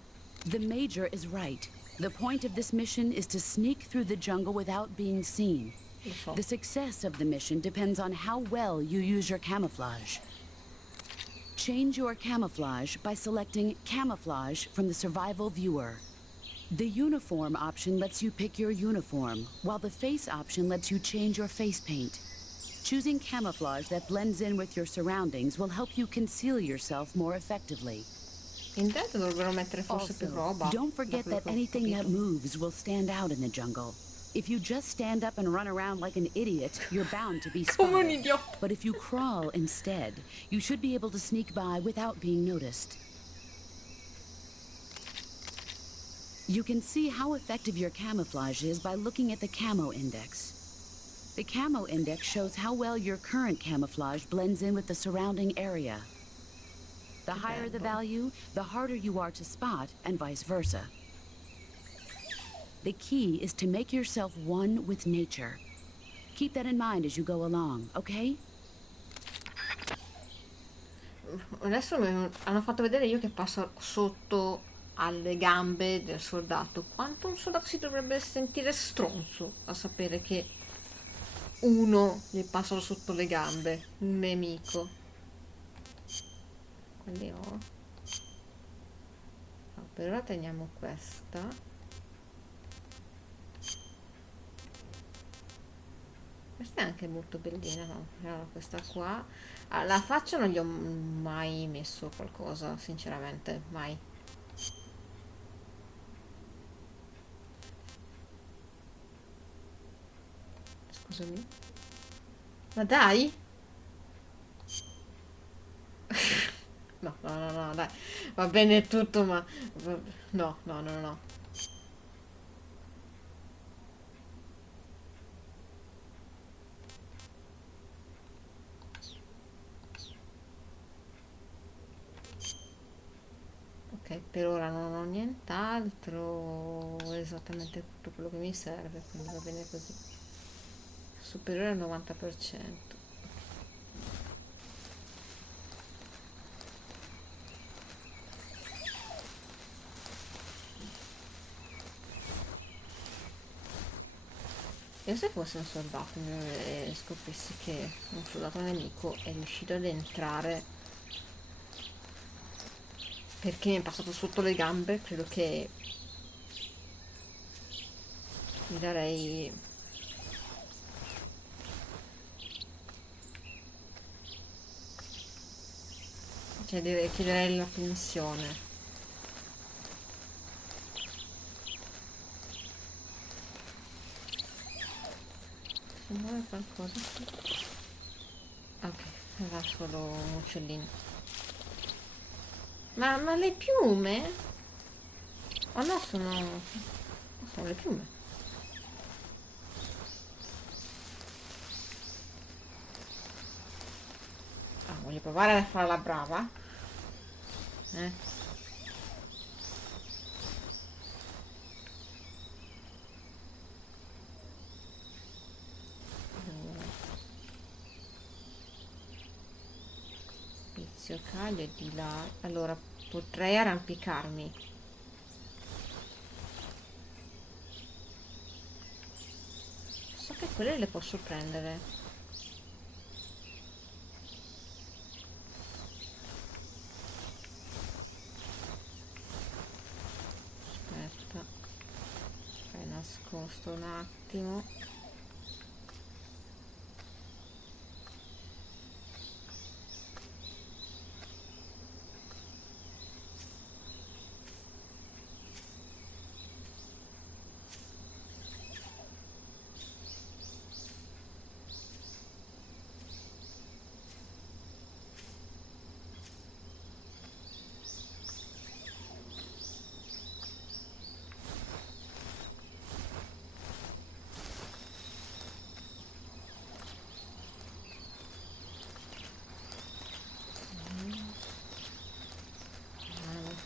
The Major is right. The point of this mission is to sneak through the jungle without being seen. The success of the mission depends on how well you use your camouflage. Change your camouflage by selecting Camouflage from the Survival Viewer. The Uniform option lets you pick your uniform, while the Face option lets you change your face paint. Choosing camouflage that blends in with your surroundings will help you conceal yourself more effectively. Intanto dovrebbero mettere forse più roba. Don't forget that anything that moves will stand out in the jungle. If you just stand up and run around like an idiot, you're bound to be spotted. But if you crawl instead, you should be able to sneak by without being noticed. You can see how effective your camouflage is by looking at the Camo Index. The Camo Index shows how well your current camouflage blends in with the surrounding area. The higher the value, the harder you are to spot, and vice versa. The key is to make yourself one with nature. Keep that in mind as you go along, ok? Adesso hanno fatto vedere io che passo sotto alle gambe del soldato. Quanto un soldato si dovrebbe sentire stronzo a sapere che uno gli passa sotto le gambe, un nemico. Quindi no. No, per ora teniamo questa. Questa è anche molto bellina, no? Allora, questa qua. Alla faccia non gli ho mai messo qualcosa, sinceramente, mai. Scusami. Ma dai? No, no, no, no, dai. Va bene tutto, ma... No, no, no, no. Ok, per ora non ho nient'altro, esattamente tutto quello che mi serve, quindi va bene così. Superiore al 90%. E se fosse un soldato e scoprissi che un soldato nemico è riuscito ad entrare perché mi è passato sotto le gambe, credo che mi darei... cioè chiederei la pensione. Si muove qualcosa qui? Ok, era solo un uccellino. Ma le piume? Oh no, sono le piume. Ah, voglio provare a fare la brava? Vizio caglio è di là. Allora, potrei arrampicarmi. So che quelle le posso prendere. Aspetta. Fai nascosto un attimo.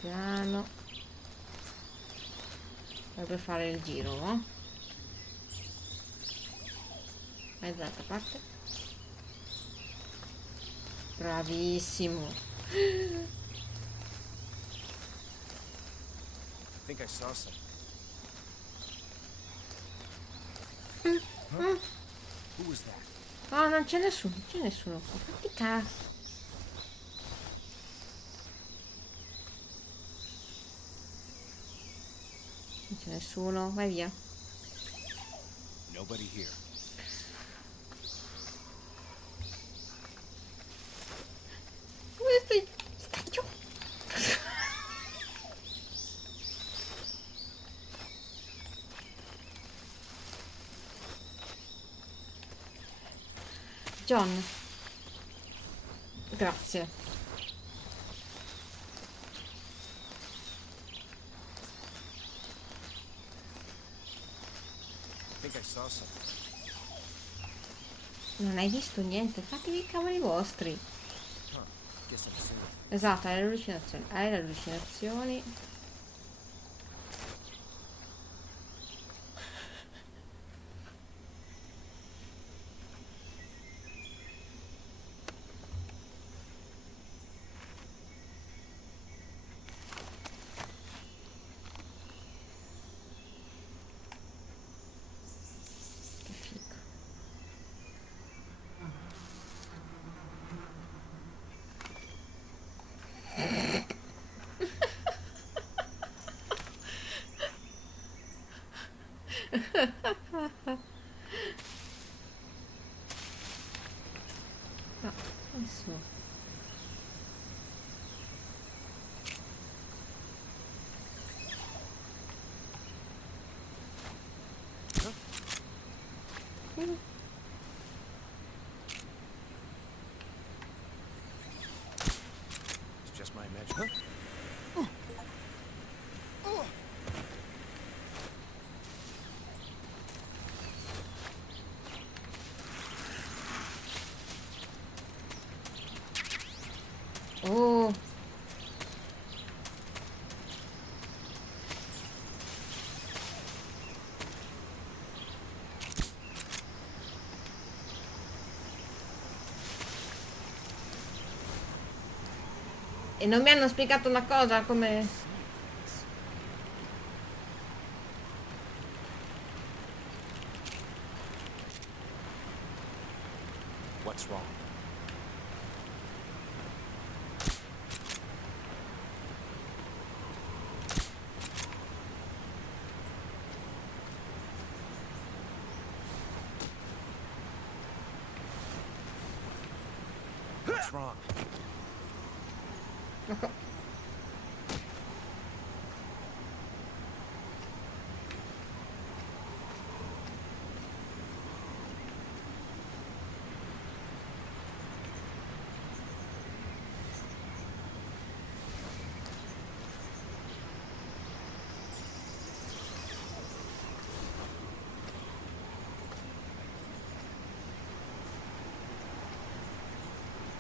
Piano per fare il giro, no? E dall'altra parte. Bravissimo. I think I saw something. Huh? Who was that? Oh, non c'è nessuno, non c'è nessuno. Fatti caso. Non c'è nessuno, vai via. Nobody here. Dove stai? Stai giù. John. Grazie. I think I saw something. Non hai visto niente? Fatevi i cavoli vostri. Huh. Guess I'm soon. Esatto, hai le allucinazioni. Hai le allucinazioni. Che figo. No, nessuno. It's just my imagination. Huh? Oh. E non mi hanno spiegato una cosa come... What's wrong? What's wrong?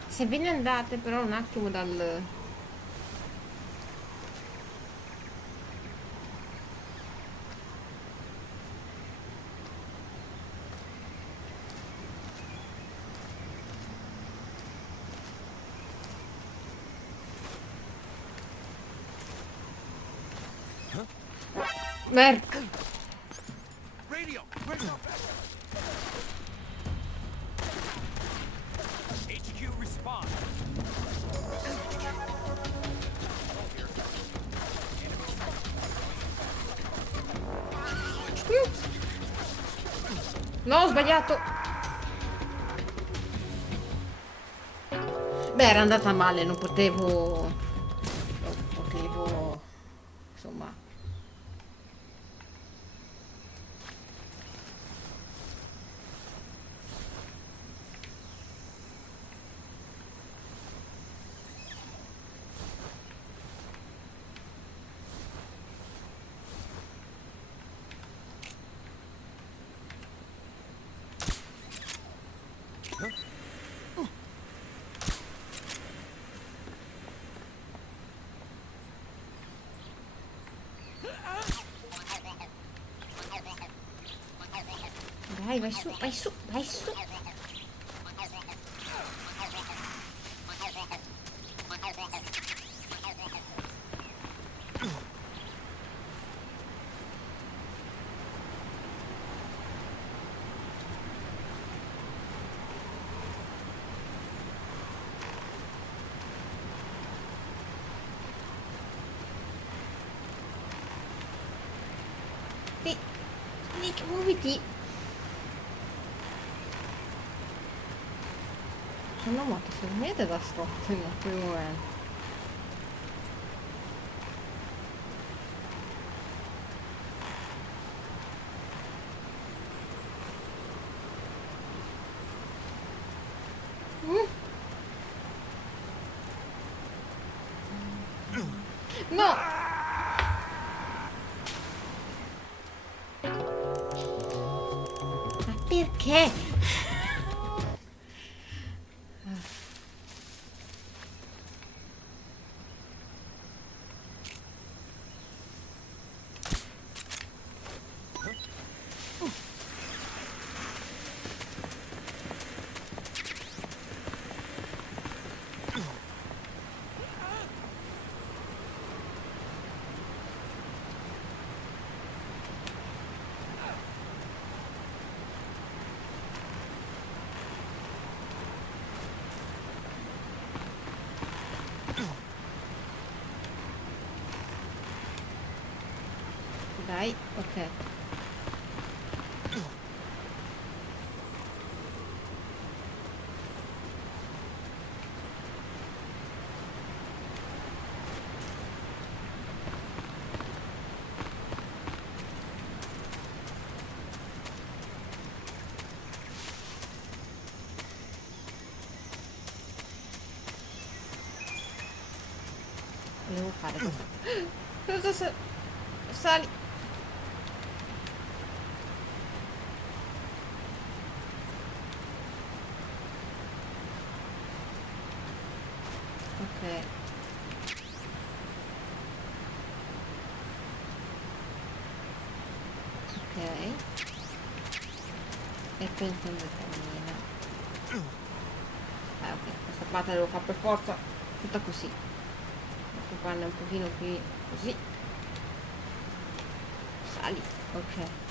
Se ve ne andate però un attimo dal... Merda. Radio! Radio! HQ respond. No, ho sbagliato. Beh, era andata male, non potevo... Non potevo... Insomma... Dai, vai su, vai su, vai su. Nick, muoviti. Sono molto fermate da stop in quel momento. No! Ma perché? Dai, ok. Volevo fare questo. Sali. Ok. Ok. E poi in fondo cammina. Ok, questa parte devo fare per forza tutta così. Devo farne un pochino qui così. Sali, ok.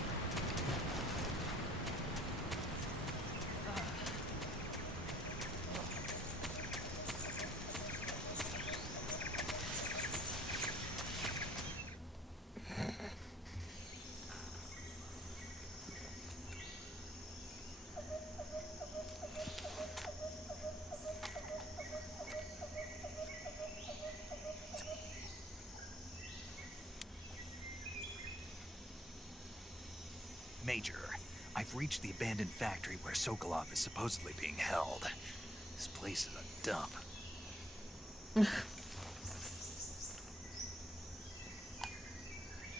Major, I've reached the abandoned factory where Sokolov is supposedly being held. This place is a dump.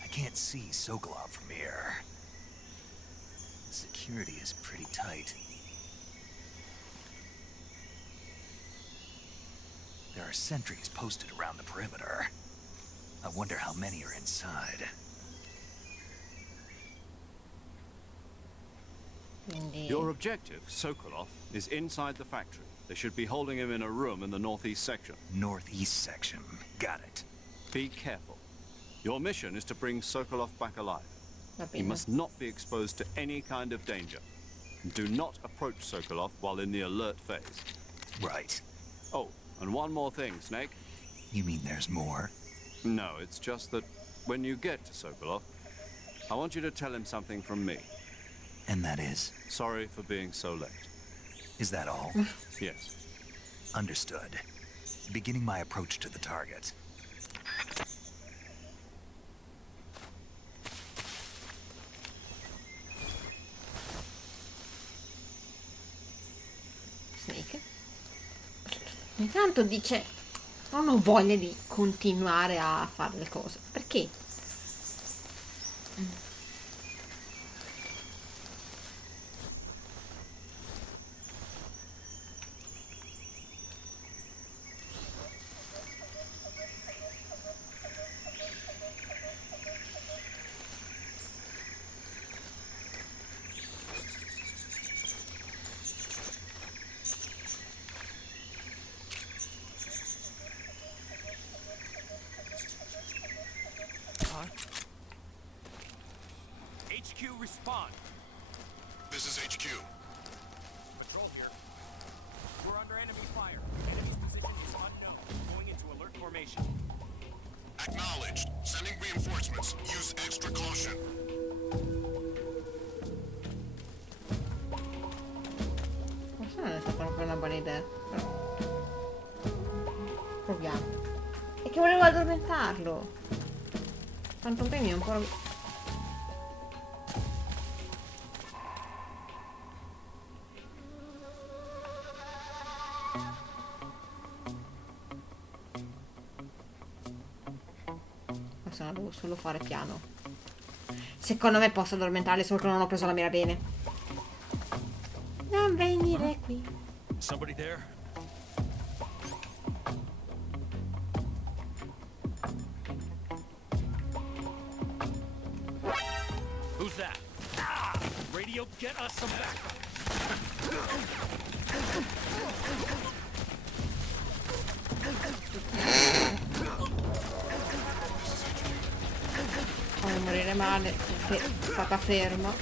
I can't see Sokolov from here. Security is pretty tight. There are sentries posted around the perimeter. I wonder how many are inside. Quindi Your objective, Sokolov, is inside the factory. They should be holding him in a room in the northeast section. Northeast section. Got it. Be careful. Your mission is to bring Sokolov back alive. va He bene. must not be exposed to any kind of danger. Do not approach Sokolov while in the alert phase. Right. Oh, and one more thing, Snake. You mean there's more? No, it's just that when you get to Sokolov, I want you to tell him something from me. And that is? Sorry for being so late. Is that all? Yes. Understood. Beginning my approach to the target. Snake. Intanto dice: non ho voglia di continuare a fare le cose. Perché? HQ, respond. This is HQ. Patrol here. We're under enemy fire. Enemy's position is unknown. Going into alert formation. Acknowledged. Sending reinforcements. Use extra caution. Forse non è stata proprio una buona idea. Però proviamo. E che volevo addormentarlo. Tanto un premio è un po'. Forse no, devo solo fare piano. Secondo me posso addormentarli, solo che non ho preso la mira bene. Non venire qui. Somebody there? Who's that? Ah! Radio, get us some backup. Voglio morire male perché è stata ferma.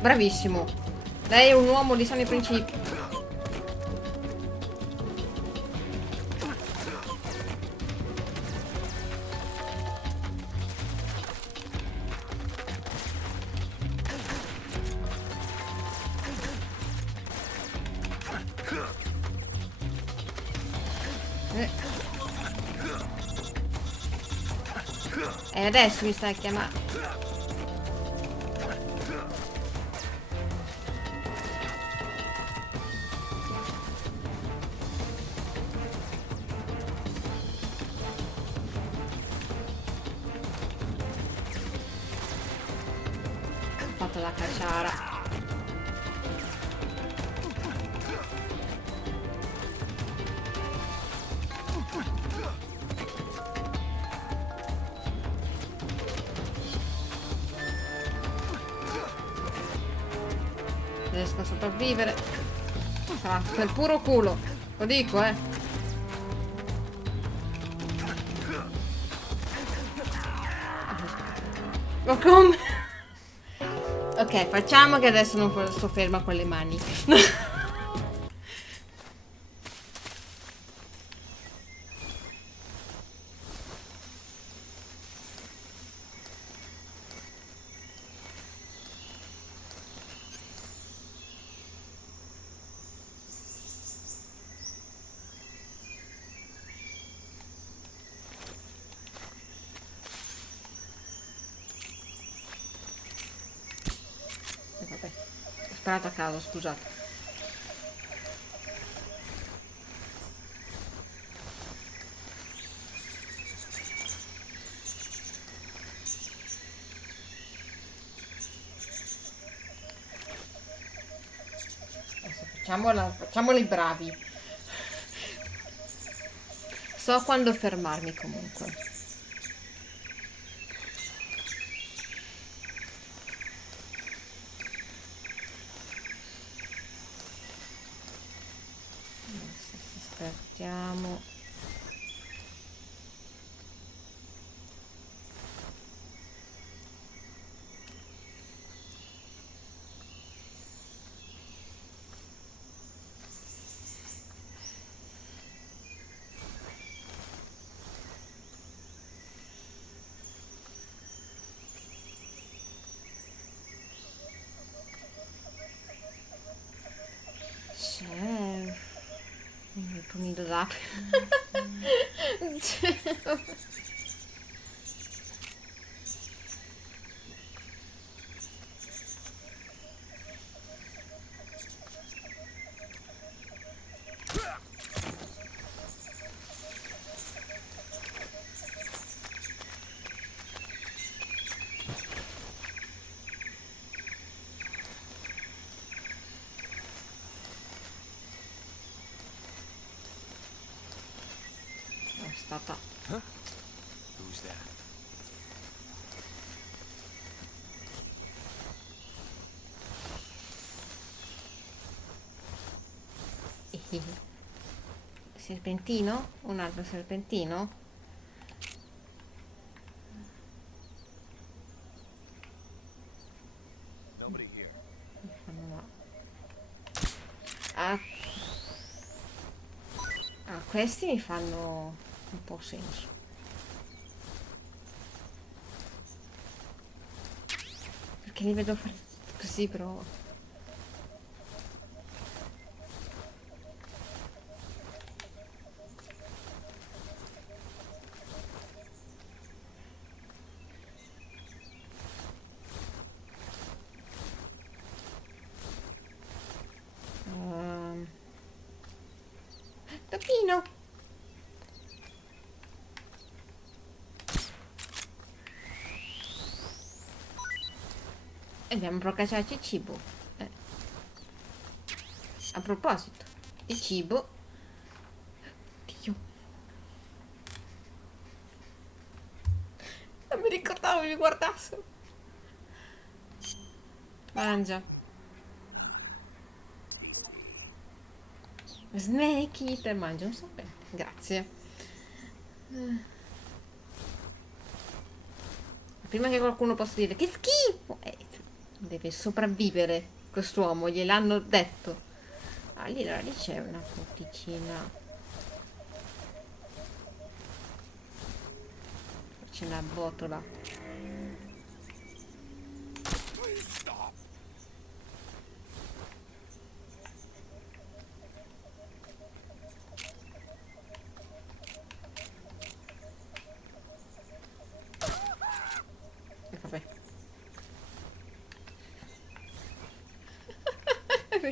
Bravissimo. Lei è un uomo di sani principi. E adesso mi stai chiamando. Ho fatto la cacciara. Riesco a sopravvivere. Sarà per puro culo. Lo dico, Ma come? Ok, facciamo che adesso non sto ferma con le mani. Vabbè, ho sparato a caso, scusate. Adesso facciamoli bravi. So quando fermarmi comunque. Adesso aspettiamo. C'è il punido d'ape. È stata. Who's that? Serpentino? Un altro serpentino? Nobody here. Ah, questi mi fanno un po' senso. Perché li vedo fare così, però. Topino! E andiamo a cacciarci il cibo. A proposito, il cibo. Dio. Non mi ricordavo che mi guardassero. Mangia. Snake Eater, mangia un serpente. Grazie. Prima che qualcuno possa dire che schifo. Deve sopravvivere quest'uomo, gliel'hanno detto. Ah, lì c'è una porticina. C'è una botola.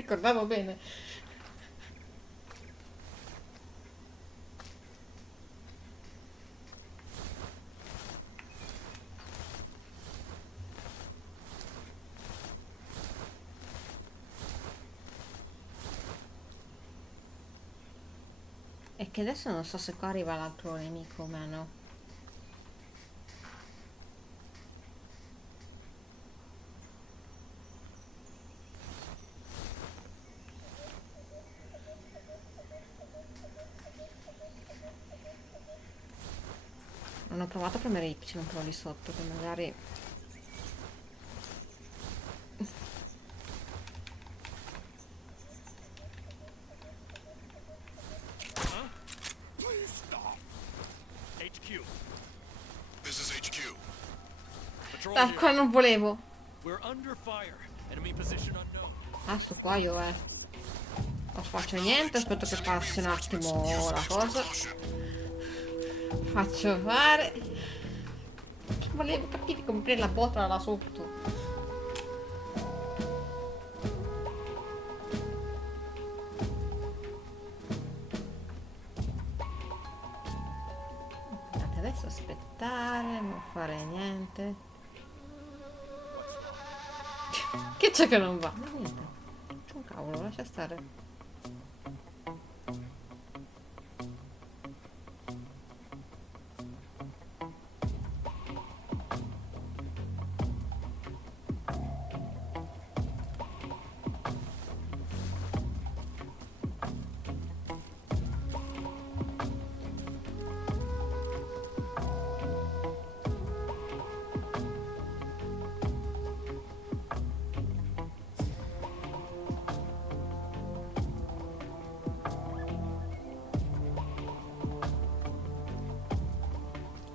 ricordavo bene. E che adesso non so se qua arriva l'altro nemico o meno. Non ho provato a premere Y però lì sotto, che magari... Please stop. HQ. This is HQ. Patrol Ah, here. qua non volevo. We're under fire. Enemy position unknown. Ah, sto qua io, Non faccio niente, aspetto che passi un attimo la cosa. Faccio fare... Volevo capire come prendere la botola là sotto. Adesso aspettare, non fare niente. Che c'è che non va? Niente. C'è un cavolo, lascia stare.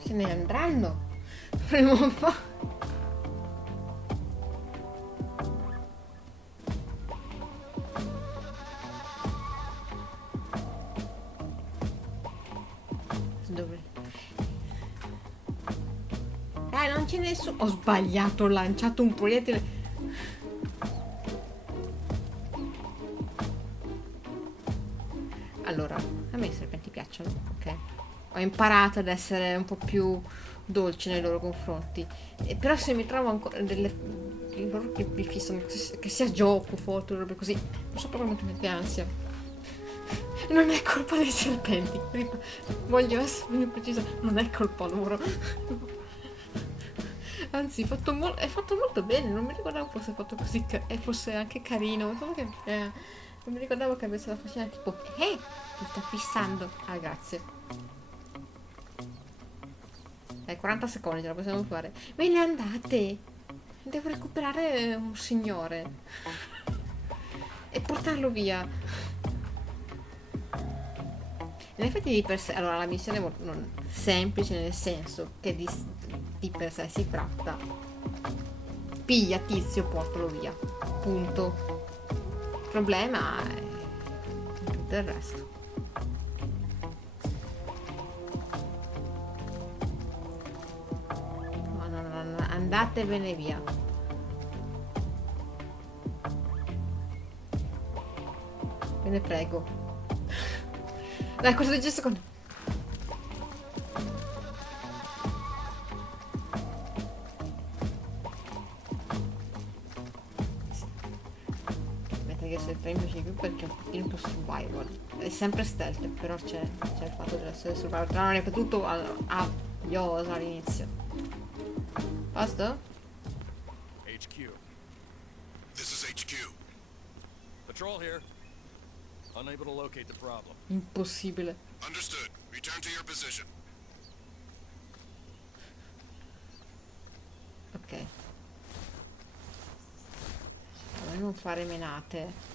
Se ne andranno prima o poi. Dove? Non c'è nessuno. Ho sbagliato, ho lanciato un proiettile. Allora, a me i serpenti piacciono, ok? Ho imparato ad essere un po' più dolce nei loro confronti. Però se mi trovo ancora delle loro che mi fissano, che sia gioco, foto, robe così, non so proprio molto di ansia. Non è colpa dei serpenti. Voglio essere più precisa, non è colpa loro. Anzi, è fatto molto bene. Non mi ricordavo fosse fatto così e fosse anche carino. Solo che non mi ricordavo che avesse la faccina tipo ti sta fissando. Ah, grazie. 40 secondi ce la possiamo fare. Ve ne andate. Devo recuperare un signore e portarlo via. In effetti di per sé, allora la missione è molto semplice, nel senso che di per sé si tratta: piglia tizio, portalo via, punto. Il problema è tutto il resto. No, andatevene via. Ve ne prego. Dai, questo 10 secondi. Mentre che se il premio c'è più perché è un pochino più survival. È sempre stealth, però c'è il fatto di essere survival. Tra non è tutto iosa all'inizio. Basta? HQ. This is HQ. Patrol here. Unable to locate the problem. Impossibile. Understood. Return to your position. Ok. Vuoi non fare menate?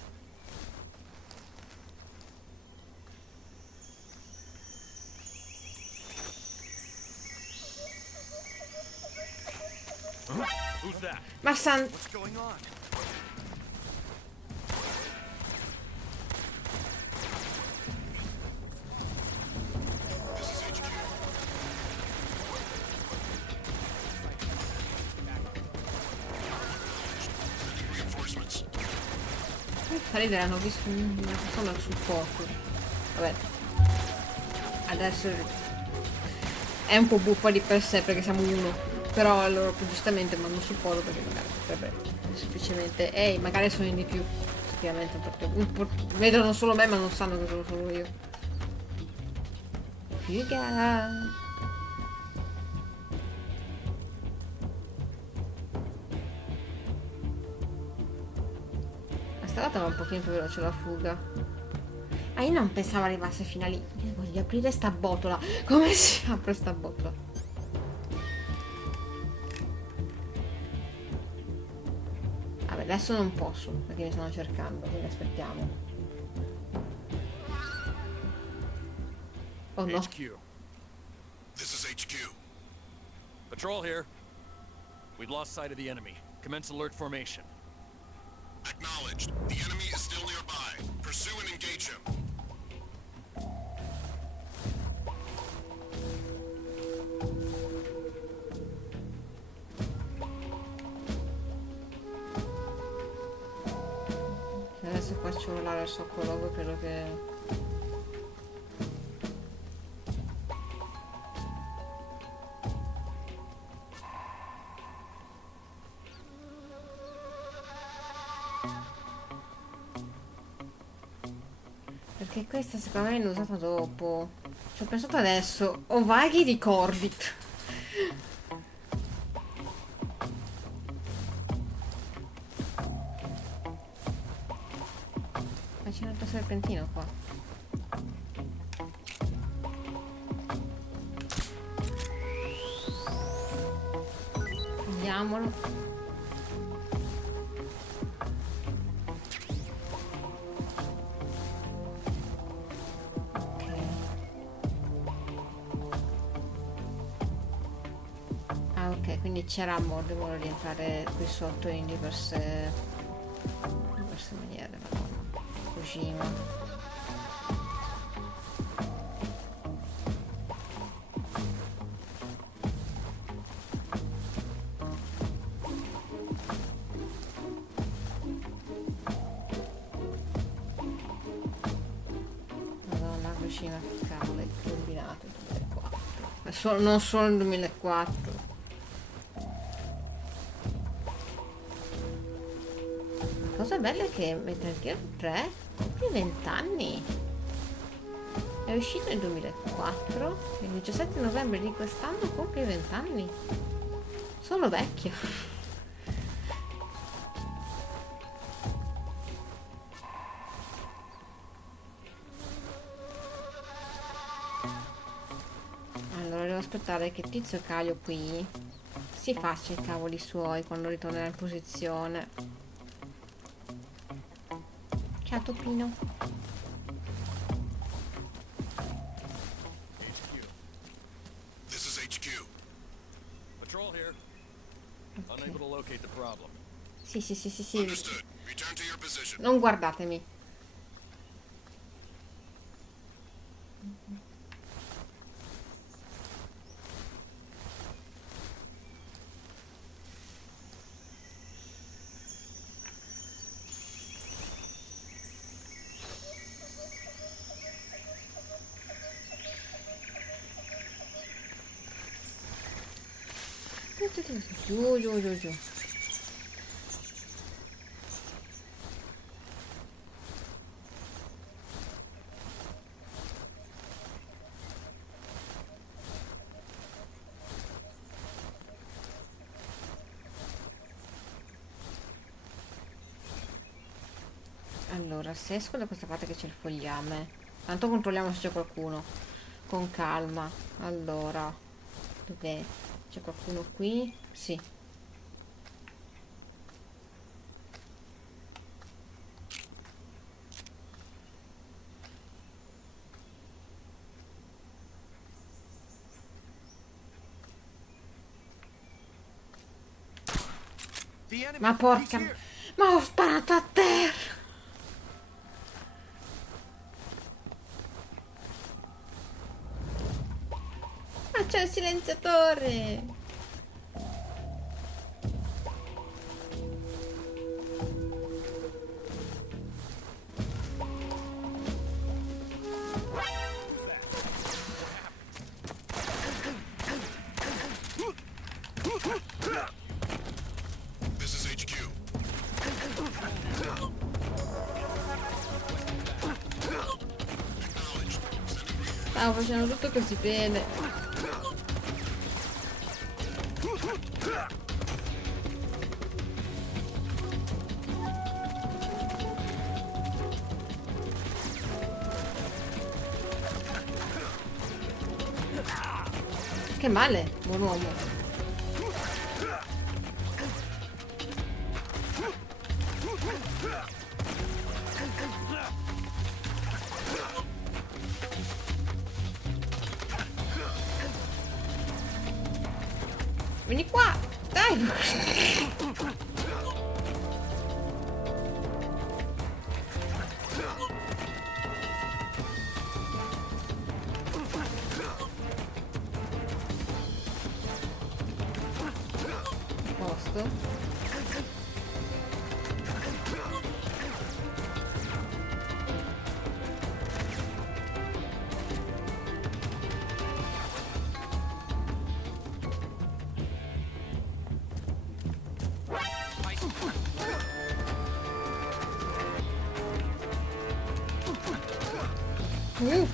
Who's that? Ma San... What's going on? This is HQ. Sending reinforcements. fa ridere, hanno visto una persona sul fuoco. Vabbè. Adesso è un po' buffa di per sé perché siamo uno. Però loro giustamente vanno sul fuoco perché magari potrebbe semplicemente. Ehi, magari sono in di più. Effettivamente perché vedono solo me ma non sanno che sono solo io. Figa. Questa volta va un pochino più veloce la fuga. Ah, io non pensavo arrivasse fino a lì. Io voglio aprire sta botola. Come si apre sta botola? Vabbè, adesso non posso perché mi stanno cercando, quindi aspettiamo. Oh no. HQ. This is HQ. Patrol here. We've lost sight of the enemy. Commence alert formation. Acknowledged. The enemy is still nearby. Pursue and engage him. Se adesso faccio volare il soccologo credo che... Perché questa secondo me l'ho usata dopo. Ci ho pensato adesso. Ho vaghi ricordi. Ma c'è un altro serpentino qua. Andiamolo. Quindi c'era modo di entrare qui sotto in diverse maniere. Madonna. Kojima. Madonna, Kojima, che cavolo, è combinato il 2004. Non solo il 2004. La cosa bella è che Metal Gear 3 compie 20 anni. È uscito nel 2004 e il 17 novembre di quest'anno compie 20 anni. Sono vecchio. Allora devo aspettare che Tizio Caio qui si faccia i cavoli suoi quando ritornerà in posizione. Ciao Topino. HQ. This is HQ. Patrol here. Okay. Unable to locate the problem. Sì. Understood. Return to your position. Non guardatemi. Giù. Allora, se esco da questa parte che c'è il fogliame, tanto controlliamo se c'è qualcuno. Con calma. Allora, dov'è? C'è qualcuno qui? Sì. Ma porca... Ma ho sparato a terra! Ma c'è il silenziatore! Stavo facendo tutto così bene. Che male, buon uomo. Vieni qua, dai. Posto. Uh.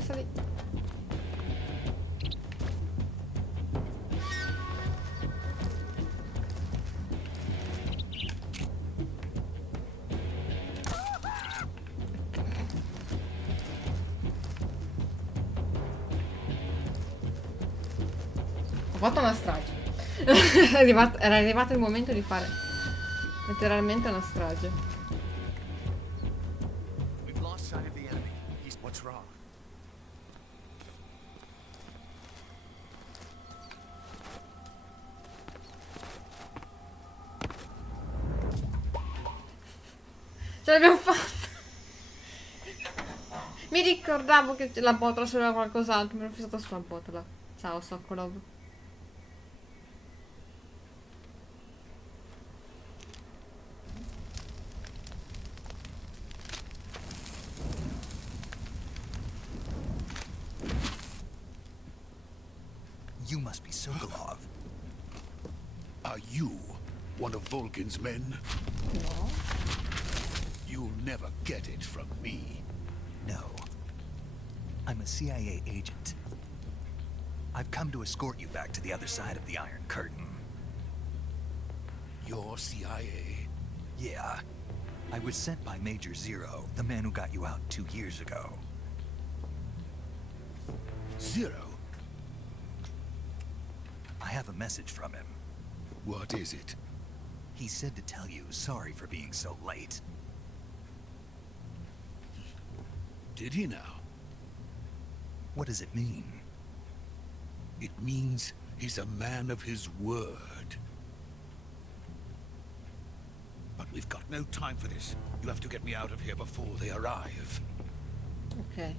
Sali. Ho fatto una strage. Era arrivato il momento di fare letteralmente una strage. We've lost sight of the enemy. What's wrong? Ce l'abbiamo fatta. Mi ricordavo che la botola c'era qualcos'altro. Mi ero fissata sulla botola. Ciao, Sokolov. You must be Sokolov. Are you one of Volkin's men? No. You'll never get it from me. No. I'm a CIA agent. I've come to escort you back to the other side of the Iron Curtain. You're CIA? Yeah. I was sent by Major Zero, the man who got you out 2 years ago. Zero? I have a message from him. What is it? He said to tell you sorry for being so late. Did he now? What does it mean? It means he's a man of his word. But we've got no time for this. You have to get me out of here before they arrive. Ok.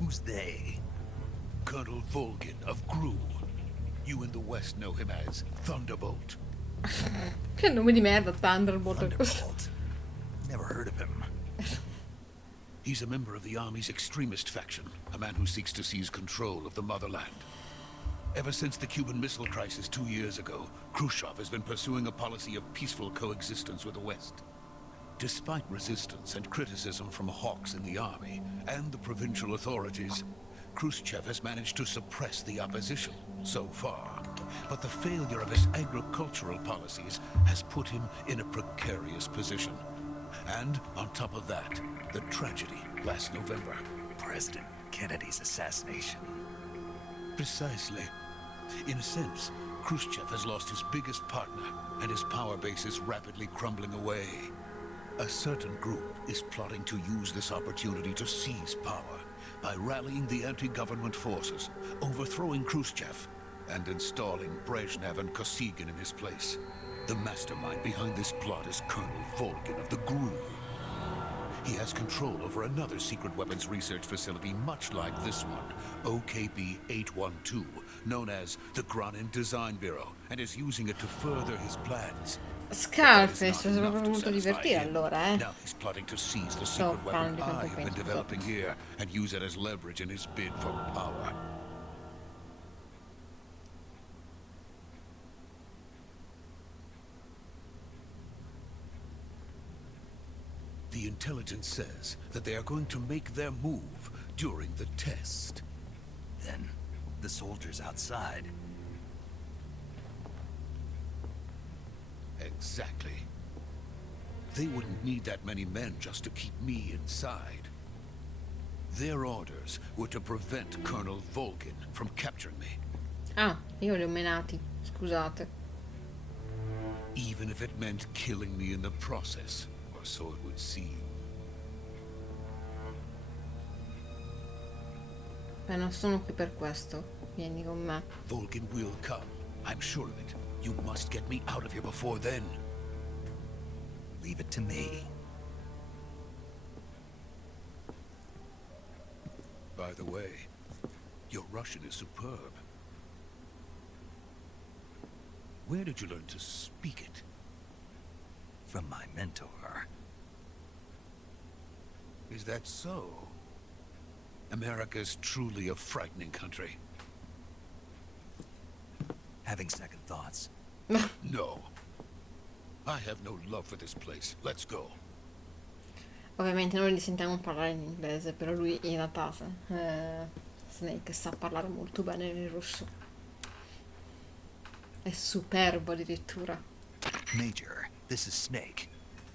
Who's they? Colonel Volgin of GRU. You in the West know him as Thunderbolt. Che nome di merda, Thunderbolt. Thunderbolt. Never heard of him. He's a member of the Army's extremist faction, a man who seeks to seize control of the motherland. Ever since the Cuban Missile Crisis 2 years ago, Khrushchev has been pursuing a policy of peaceful coexistence with the West. Despite resistance and criticism from hawks in the army and the provincial authorities, Khrushchev has managed to suppress the opposition so far. But the failure of his agricultural policies has put him in a precarious position. And on top of that, the tragedy last November. President Kennedy's assassination. Precisely. In a sense, Khrushchev has lost his biggest partner, and his power base is rapidly crumbling away. A certain group is plotting to use this opportunity to seize power by rallying the anti-government forces, overthrowing Khrushchev, and installing Brezhnev and Kosygin in his place. The mastermind behind this plot is Colonel Volgin of the GRU. He has control over another secret weapons research facility much like this one, OKB-812, known as the Granin Design Bureau, and is using it to further his plans. Scarface, sono proprio molto divertito allora, eh. Now he's plotting to seize the secret weapon I have been developing here and use it as leverage in his bid for power. The intelligence says that they are going to make their move during the test. Then, the soldiers outside. Exactly. They wouldn't need that many men just to keep me inside. Their orders were to prevent Colonel Volgin from capturing me. Ah, io li ho menati, scusate. Even if it meant killing me in the process, or so it would seem. Beh, non sono qui per questo. Vieni con me. Volgin will come. I'm sure of it. You must get me out of here before then. Leave it to me. By the way, your Russian is superb. Where did you learn to speak it? From my mentor. Is that so? America's truly a frightening country. Having second thoughts. No. I have no love for this place. Let's go. Ovviamente noi li sentiamo parlare in inglese, però lui in realtà Snake sa parlare molto bene il russo. È superbo addirittura. Major, this is Snake.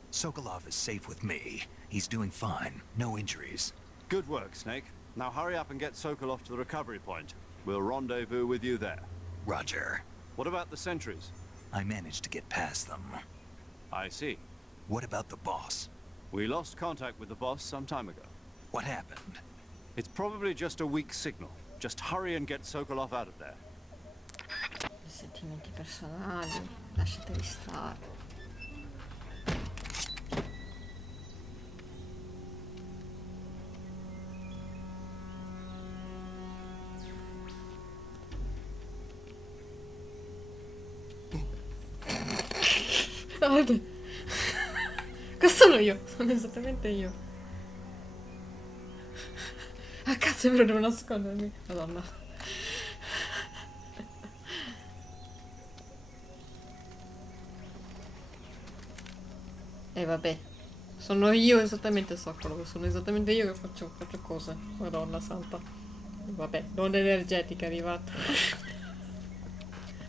Sokolov is safe with me. He's doing fine. No injuries. Good work, Snake. Now hurry up and get Sokolov to the recovery point. We'll rendezvous with you there. Roger. What about the sentries? I managed to get past them. I see. What about the boss? We lost contact with the boss some time ago. What happened? It's probably just a weak signal. Just hurry and get Sokolov out of there. Sentimenti personali, lasciateli stare. Guarda. Cosa sono io? Sono esattamente io. Ah cazzo, è vero, devo nascondermi. Madonna. E vabbè. Sono io esattamente, so quello che sono esattamente io che faccio cose. Madonna santa. E vabbè, l'onda energetica è arrivata.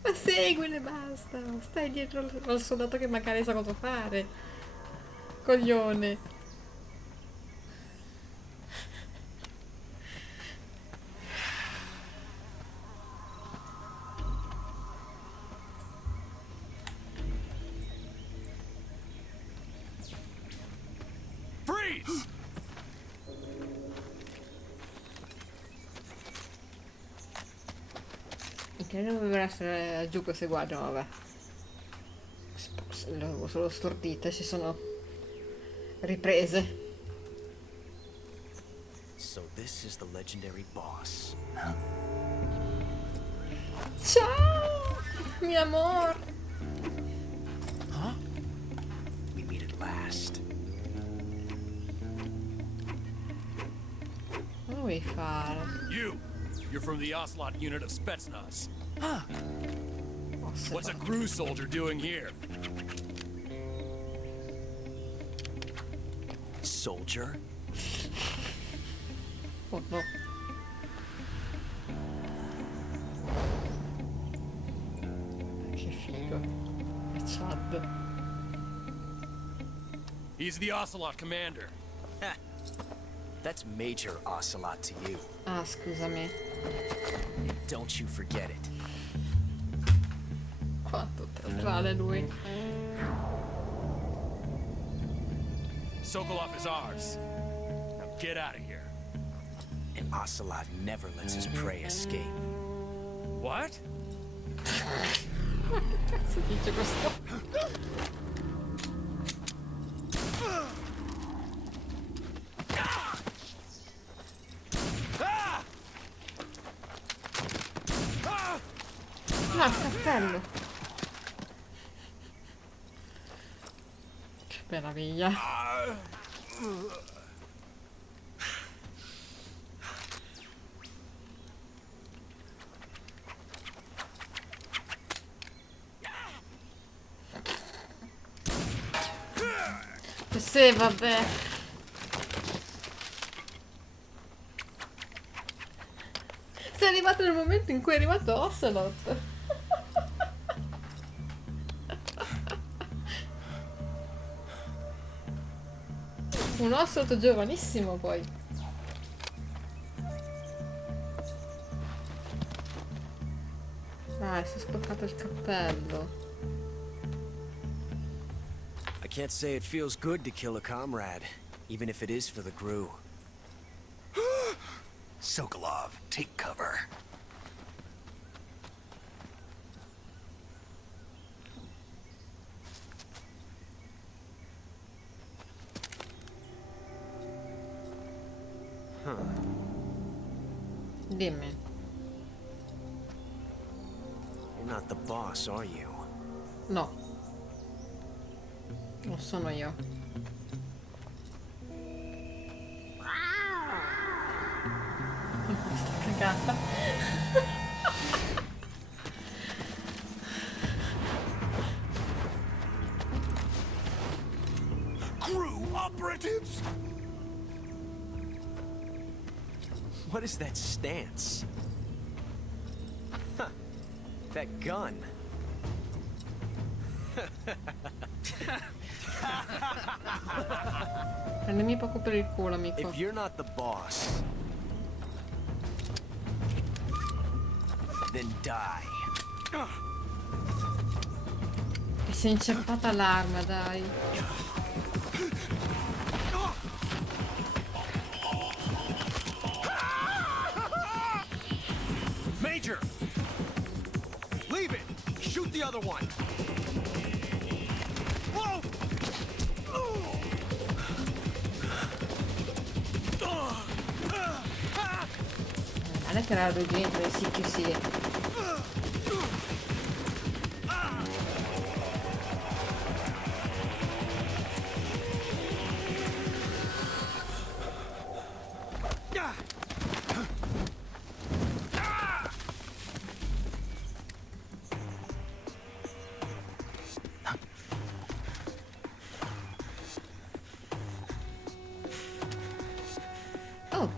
Ma seguile, basta. Stai dietro al soldato che magari sa cosa fare. Coglione. Freeze! Che dovrebbero essere giù queste guardie, vabbè. L'avevo solo stordite, si sono riprese. So this is the legendary boss. Ciao, mi amor. Huh? We meet at last. Cosa vuoi fare? You're from the Ocelot unit of Spetsnaz. What's a crew soldier doing here? Soldier? Oh no. Che figo. È Chad. He's the Ocelot commander. That's Major Ocelot to you. Ah, scusami. And don't you forget it. Quanto teatrale lui. Sokolov is ours. Now get out of here. And Ocelot never lets his prey escape. What? Che cazzo dice questo? Meraviglia. Sì, vabbè. Sei arrivato nel momento in cui è arrivato Ocelot. Un Ocelot giovanissimo poi. Dai, si è spaccato il cappello. I can't say it feels good to kill a comrade, even if it is for the Gru. Sokolov, take cover. Dimmi. You're not the boss, are you? No. Non sono io. Sto cagata. Crew operatives! What is that stance? Huh. That gun. Prendimi poco per il culo, amico. If you're not the boss, then die. E si è inceppata l'arma, dai. Major! Leave it! Shoot the other one! Whoa! Non è che era arrugginito del CQC. Oh.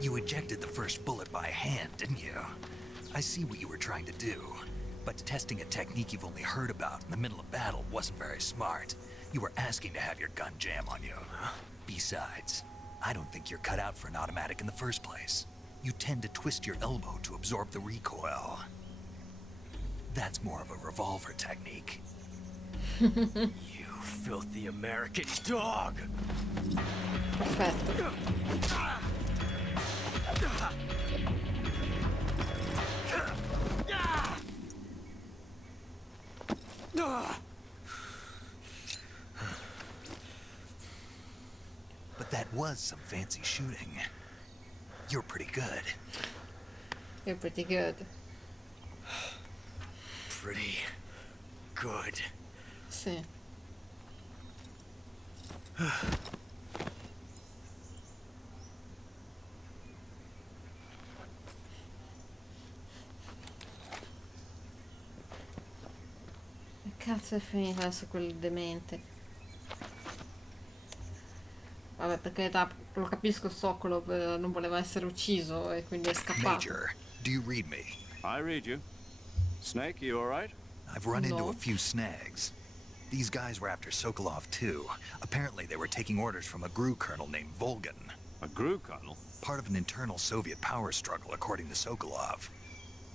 You ejected the first bullet by hand, didn't you? I see what you were trying to do, but testing a technique you've only heard about in the middle of battle wasn't very smart. You were asking to have your gun jam on you. Besides, I don't think you're cut out for an automatic in the first place. You tend to twist your elbow to absorb the recoil. That's more of a revolver technique. You filthy American dog! Perfetto. But that was some fancy shooting. You're pretty good. You're pretty good. Pretty good. Sì. Che cazzo è finito adesso quel demente? Vabbè, perché lo capisco, Sokolov non voleva essere ucciso e quindi è scappato. Major, do you read me? I read you. Snake, you all right? I've run into No. a few snags. These guys were after Sokolov too. Apparently they were taking orders from a GRU colonel named Volgan. A GRU colonel? Part of an internal Soviet power struggle, according to Sokolov.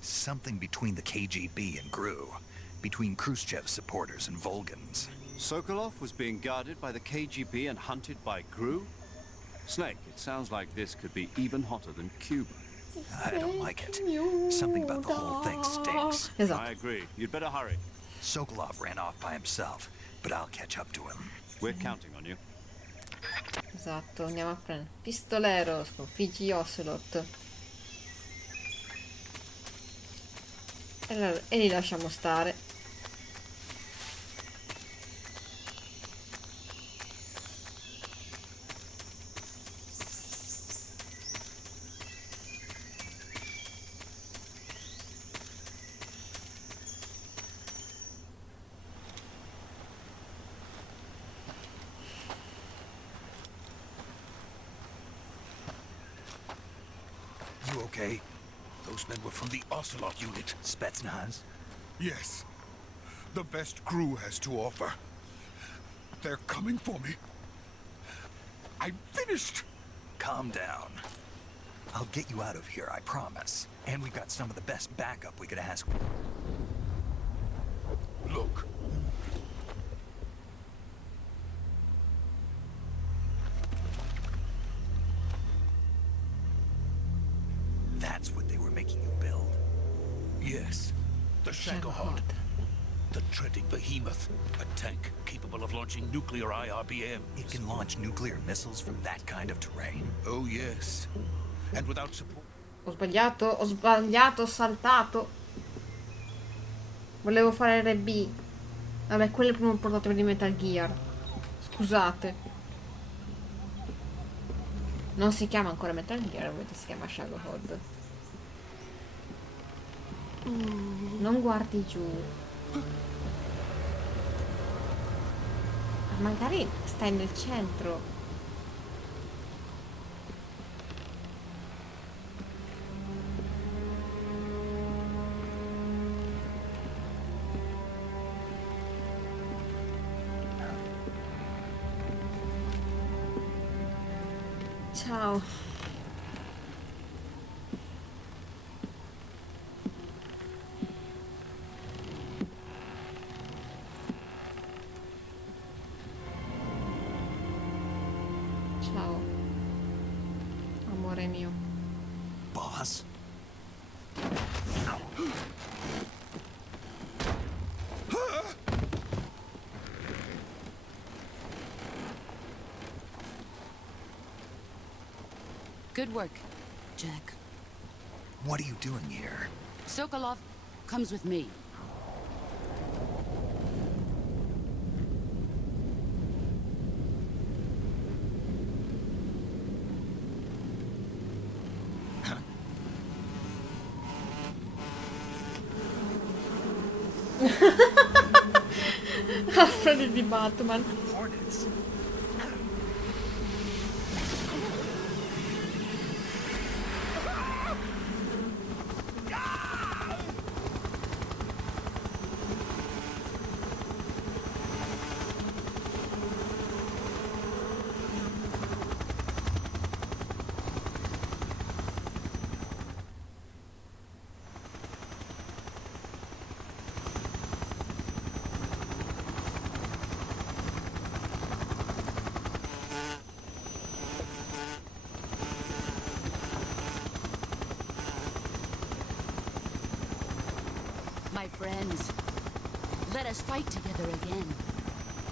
Something between the KGB and GRU. Between Khrushchev's supporters and Volgan's. Sokolov was being guarded by the KGB and hunted by Gru? Snake, it sounds like this could be even hotter than Cuba. I don't like it. Something about the whole thing stinks. I agree. You'd better hurry. Sokolov ran off by himself, but I'll catch up to him. We're counting on you. Esatto, andiamo a prendere pistolero, sconfiggi Ocelot. E li lasciamo stare. You okay? Those men were from the Ocelot unit. Spetsnaz? Yes. The best crew has to offer. They're coming for me. I'm finished. Calm down. I'll get you out of here, I promise. And we've got some of the best backup we could ask. Look. That's what they were making you build. Yes. The Shagohod. The treading behemoth. A tank capable of launching nuclear IRBM. It can launch nuclear missiles from that kind of terrain? Oh, yes. And without support. Ho sbagliato, ho saltato. Volevo fare RB. Vabbè, quello è il primo prototipo di Metal Gear. Scusate. Non si chiama ancora Metal Gear, ovviamente si chiama Shagohod. Non guardi giù. Ma magari stai nel centro. Ciao. Ciao. Amore mio. Boss? Good work, Jack. What are you doing here? Sokolov comes with me. Alfred di Batman. Hornets. My friends, let us fight together again.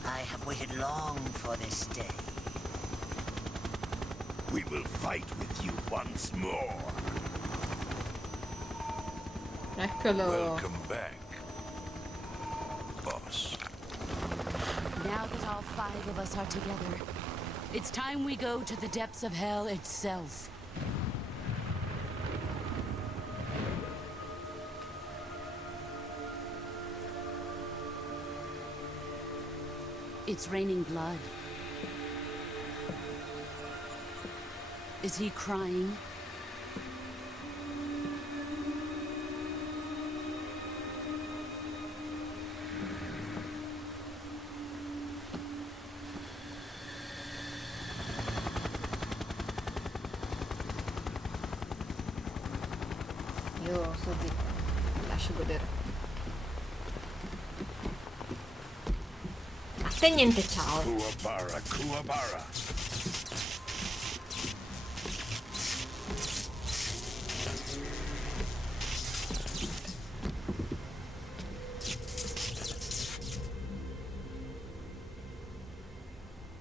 I have waited long for this day. We will fight with you once more. Eccolo. Welcome back, boss. Now that all 5 of us are together, it's time we go to the depths of hell itself. It's raining blood. Is he crying? Io sto zitto. Lascio godere. Te niente ciao. Kuwabara, Kuwabara.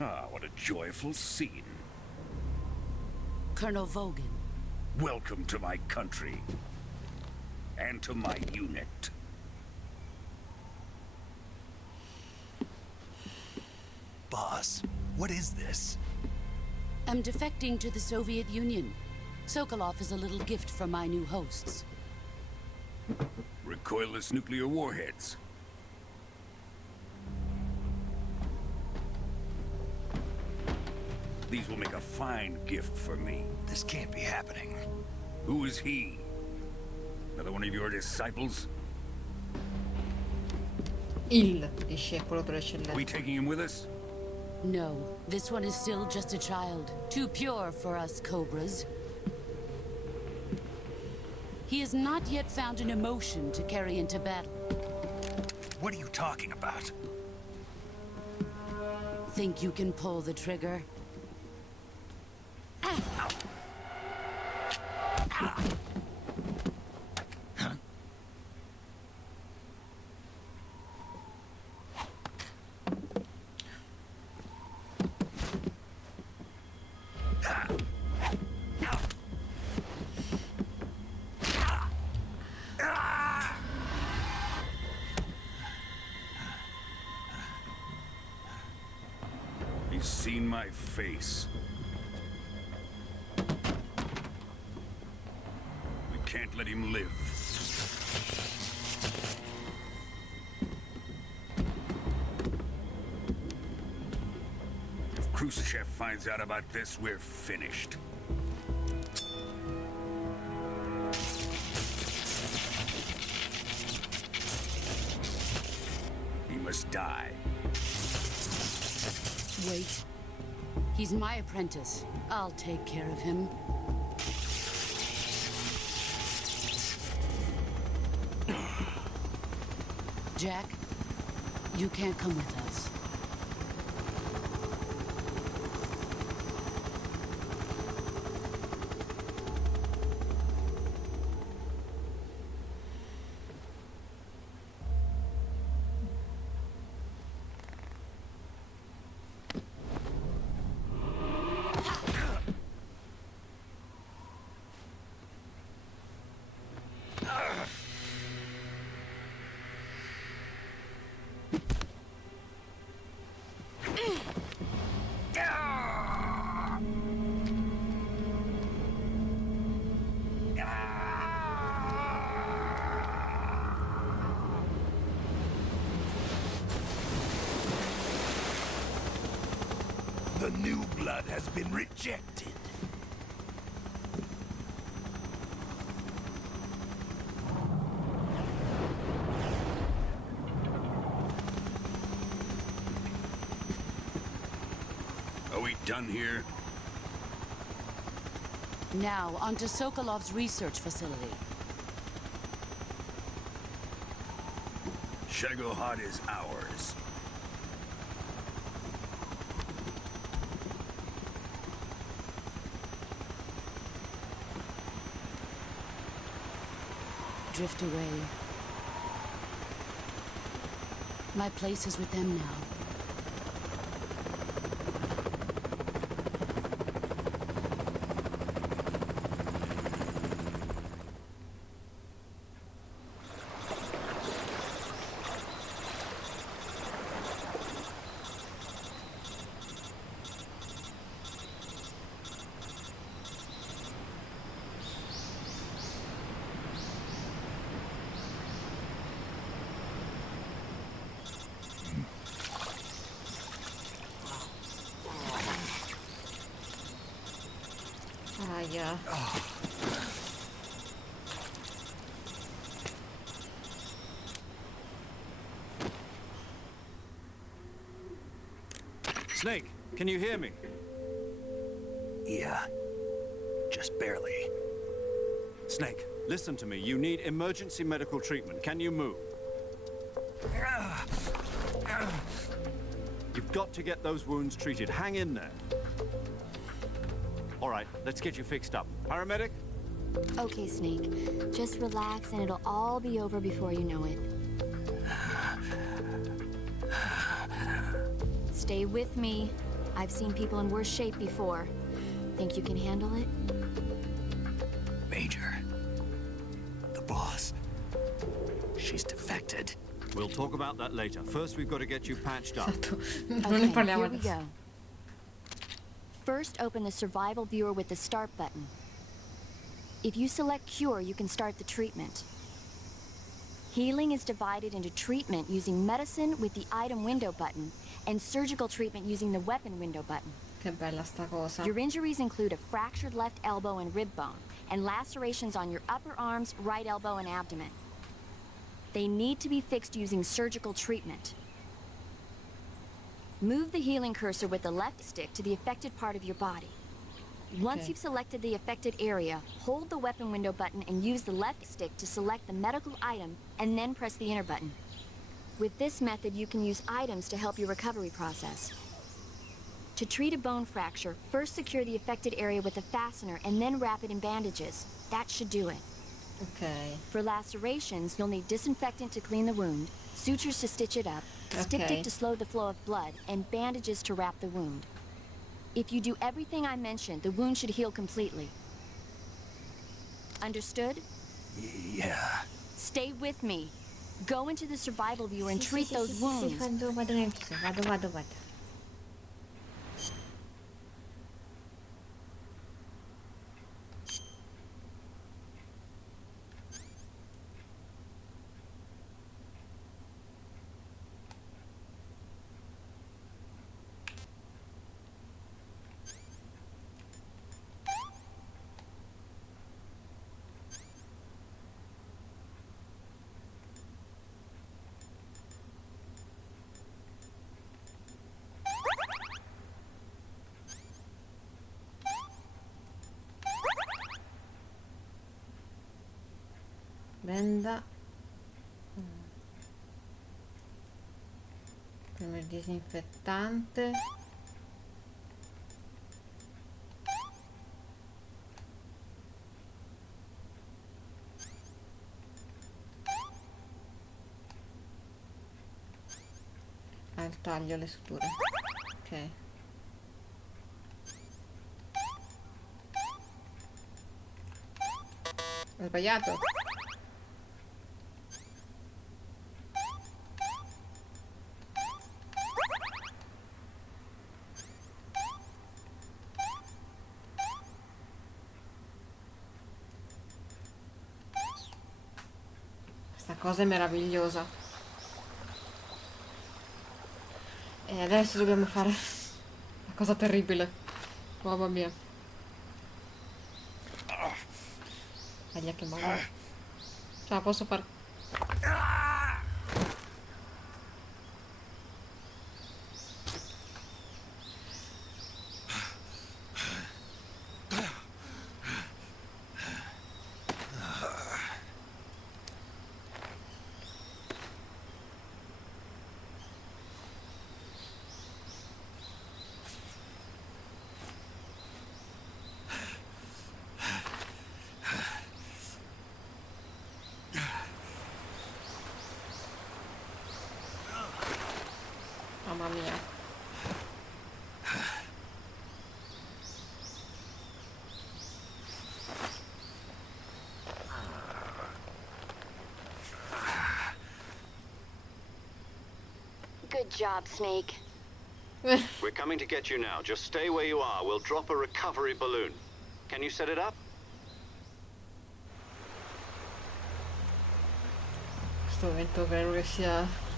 Ah, what a joyful scene. Colonel Vogan. Welcome to my country. And to my unit. Boss, what is this? I'm defecting to the Soviet Union. Sokolov is a little gift from my new hosts. Recoilless nuclear warheads. These will make a fine gift for me. This can't be happening. Who is he? Another one of your disciples? Il discepolo per Are we eccellenza. taking him with us? No, this one is still just a child. Too pure for us Cobras. He has not yet found an emotion to carry into battle. What are you talking about? Think you can pull the trigger? He's seen my face. We can't let him live. If Khrushchev finds out about this, we're finished. He must die. Wait. He's my apprentice. I'll take care of him. Jack, you can't come with us. The new blood has been rejected. Are we done here? Now, onto Sokolov's research facility. Shagohod is ours. Drift away. My place is with them now. Aia. Snake, can you hear me? Yeah. Just barely. Snake, listen to me. You need emergency medical treatment. Can you move? You've got to get those wounds treated. Hang in there. All right, let's get you fixed up. Paramedic? Okay, Snake. Just relax and it'll all be over before you know it. Stay with me. I've seen people in worse shape before. Think you can handle it? Major. The boss. She's defected. We'll talk about that later. First, we've got to get you patched up. Non ne Okay, parliamo here we adesso. go. First, open the survival viewer with the start button. If you select cure, you can start the treatment. Healing is divided into treatment using medicine with the item window button and surgical treatment using the weapon window button. Che bella sta cosa. Your injuries include a fractured left elbow and rib bone and lacerations on your upper arms, right elbow, and abdomen. They need to be fixed using surgical treatment. Move the healing cursor with the left stick to the affected part of your body. Once you've selected the affected area, hold the weapon window button and use the left stick to select the medical item and then press the enter button. With this method, you can use items to help your recovery process. To treat a bone fracture, first secure the affected area with a fastener and then wrap it in bandages. That should do it. Ok. For lacerations, you'll need disinfectant to clean the wound, sutures to stitch it up, styptic to slow the flow of blood, and bandages to wrap the wound. If you do everything I mentioned, the wound should heal completely. Understood? Yeah. Stay with me. Go into the survival viewer and treat those Sì, wounds. vado nel vado. Benda. Prima il disinfettante. Ah, il taglio, le suture. Ok. Ho sbagliato. Questa cosa è meravigliosa. E adesso dobbiamo fare la cosa terribile. Mamma mia. Aglia che male. Ce la posso fare. Mamma mia. Good job, Snake. We're coming to get you now. Just stay where you are. We'll drop a recovery balloon. Can you set it up? Questo momento credo che sia...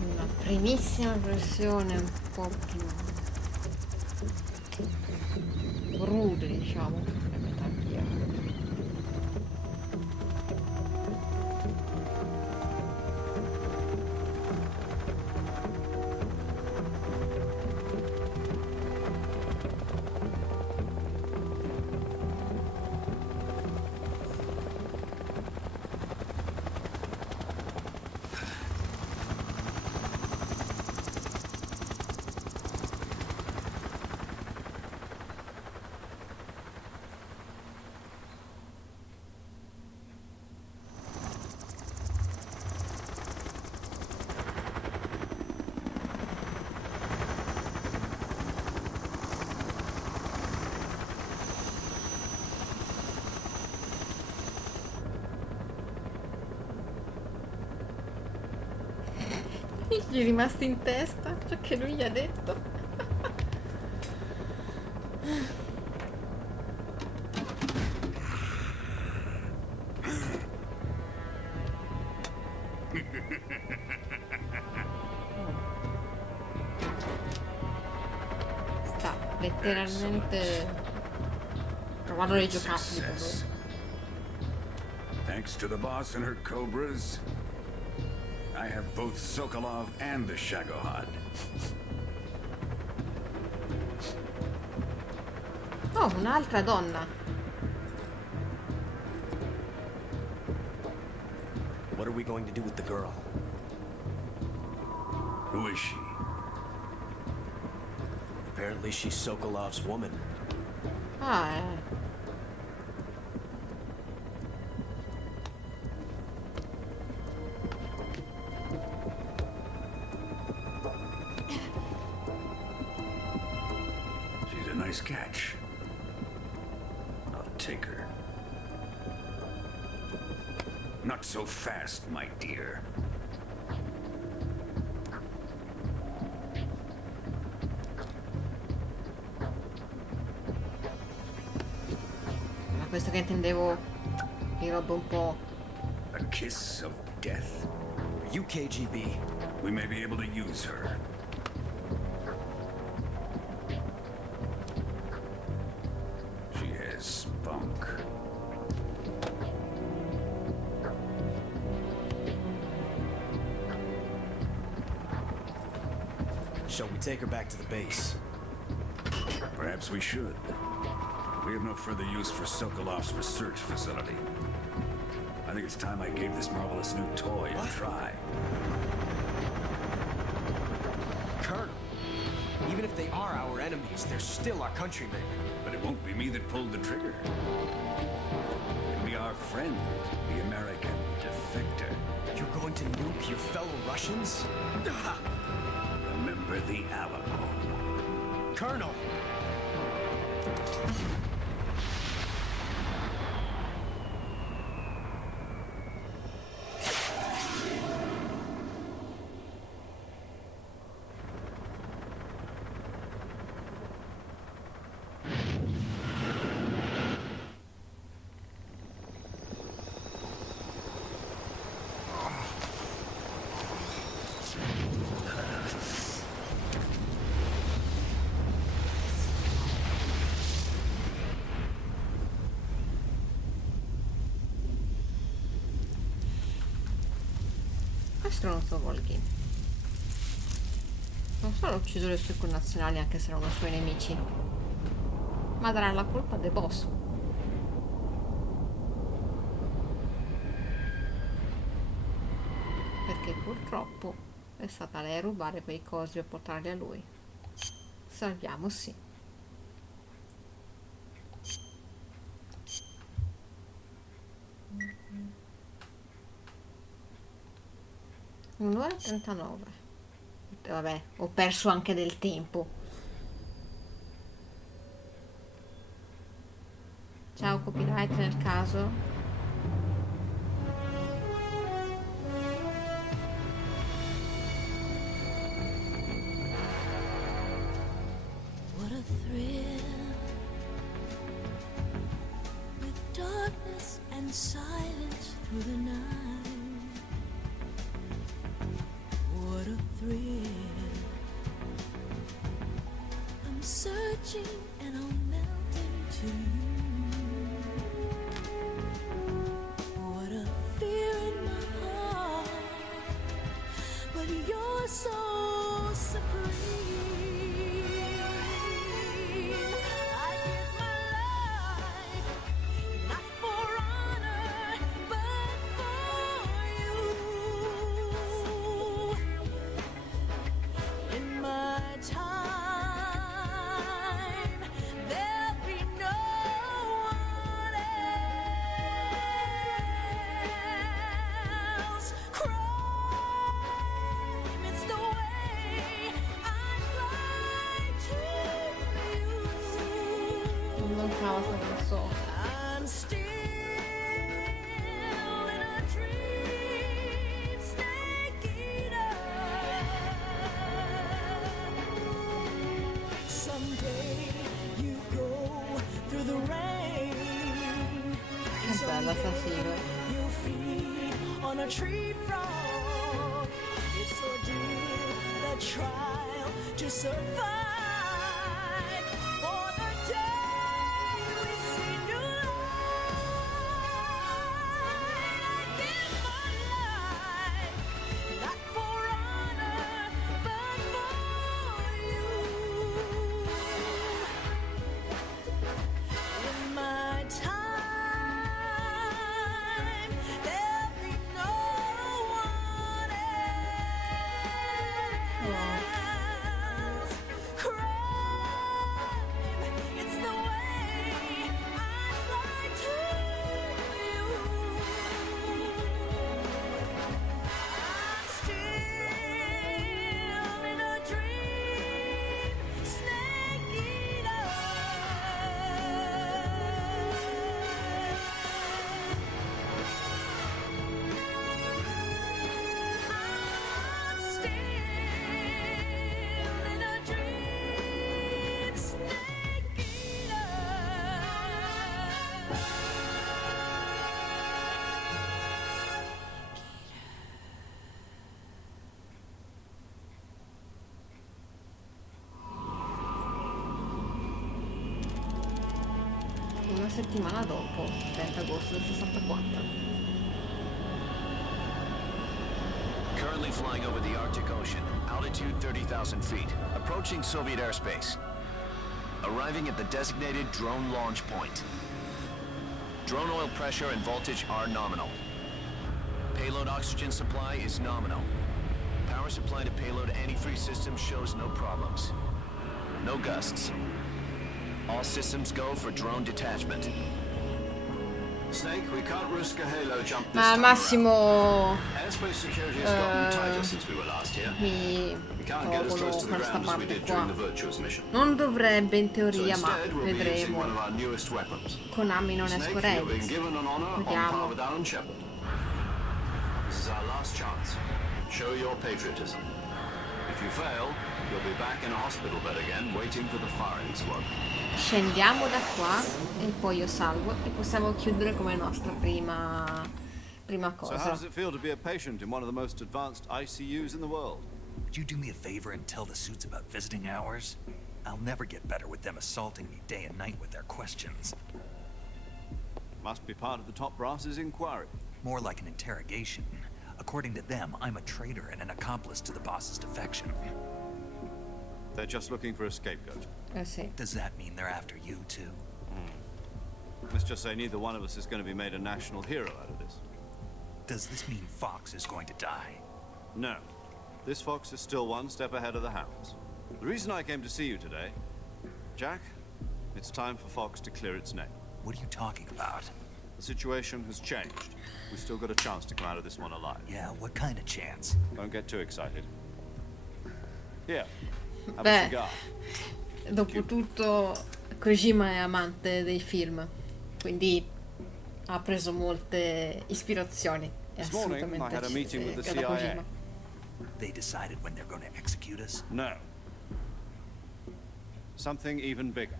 Una primissima versione un po' più utili, diciamo, per mettere via. Gli è rimasto in testa ciò che lui gli ha detto. Sta letteralmente provando dei giocattoli per lui. Thanks to the boss and her cobras, I have both Sokolov and the Shagohod. Oh, un'altra donna. What are we going to do with the girl? Who is she? Apparently she's Sokolov's woman. Ah, She's a nice catch. I'll take her. Not so fast, my dear. ma questo che intendevo di roba un po'. A kiss of death? Are you KGB? We may be able to use her. She has spunk. Shall we take her back to the base? Perhaps we should. We have no further use for Sokolov's research facility. I think it's time I gave this marvelous new toy a try. Colonel, even if they are our enemies, they're still our countrymen. But it won't be me that pulled the trigger. It'll be our friend, the American defector. You're going to nuke your fellow Russians? Remember the Alamo. Colonel! Questo non so Volghi. Non solo ha ucciso le sue connazionali anche se erano suoi nemici, ma darà la colpa del boss. Perché purtroppo è stata lei a rubare quei cosi per portarli a lui. Salviamo sì. Un'ora e 39. Vabbè, ho perso anche del tempo. Ciao copyright nel caso. What a thrill, with darkness and silence through the night. What a thrill, I'm searching and I'm melting to to you. What a fear in my heart, but you're so supreme. I give my life, not for honor, but for you. In my time, there'll be no one else. Crime, it's the way I fly to you. Non mancava sta canzone. I'm still in a dream, snake eater. Someday you go through the rain. Che bella sta sigla. You feed on a tree frog. It's ordeal, the trial to survive. For the day we see new light. I give my life, not for honor, but for you. In my time, there'll be no one else. Crime, it's the way I fly to you. I'm still in a dream, snake eater. I'm still in a dream, snake eater. Una settimana dopo, 30 agosto del 64. Currently flying over the Arctic Ocean, altitude 30,000 feet, approaching Soviet airspace. Arriving at the designated drone launch point. Drone oil pressure and voltage are nominal. Payload oxygen supply is nominal. Power supply to payload antifreeze system shows no problems. No gusts. All systems go for drone detachment. Snake, we can't risk a halo jump this Ma al time massimo around. Airspace security has gotten tighter since we were last here. mi We can't get as close to the questa ground as we parte did qua. during the Virtuous mission. Non dovrebbe in So teoria, ma instead, we'll be using vedremo. one of our newest weapons. Konami non è Snake, Square you've been Enix. given an honor on par Vediamo. with Alan Shepard. This is our last chance. Show your patriotism. If you fail, you'll be back in a hospital bed again, waiting for the firing squad. Scendiamo da qua e poi io salvo e possiamo chiudere come nostra prima So how cosa. does it feel to be a patient in one of the most advanced ICUs in the world? Would you do me a favor and tell the suits about visiting hours? I'll never get better with them assaulting me day and night with their questions. Must be part of the top brass's inquiry. More like an interrogation. According to them, I'm a traitor and an accomplice to the boss's defection. They're just looking for a scapegoat. Sì. Does that mean they're after you too? Let's just say neither one of us is going to be made a national hero out of this. Does this mean Fox is going to die? No. This fox is still one step ahead of the hounds. The reason I came to see you today, Jack, it's time for Fox to clear its name. What are you talking about? The situation has changed. We've still got a chance to come out of this one alive. Yeah, what kind of chance? Don't get too excited. Here, have a Beh, cigar. dopotutto Kojima è amante dei film, quindi ha preso molte ispirazioni. È This morning, I assolutamente had a meeting with the da CIA. Kojima. They decided when they're going to execute us? No. Something even bigger.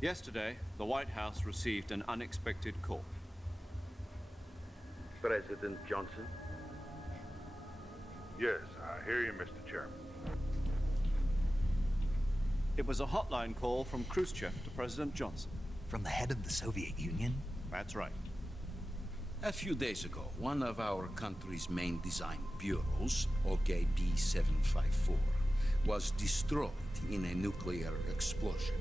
Yesterday, the White House received an unexpected call. President Johnson? Yes, I hear you, Mr. Chairman. It was a hotline call from Khrushchev to President Johnson. From the head of the Soviet Union? That's right. A few days ago, one of our country's main design bureaus, OKB 754, was destroyed in a nuclear explosion.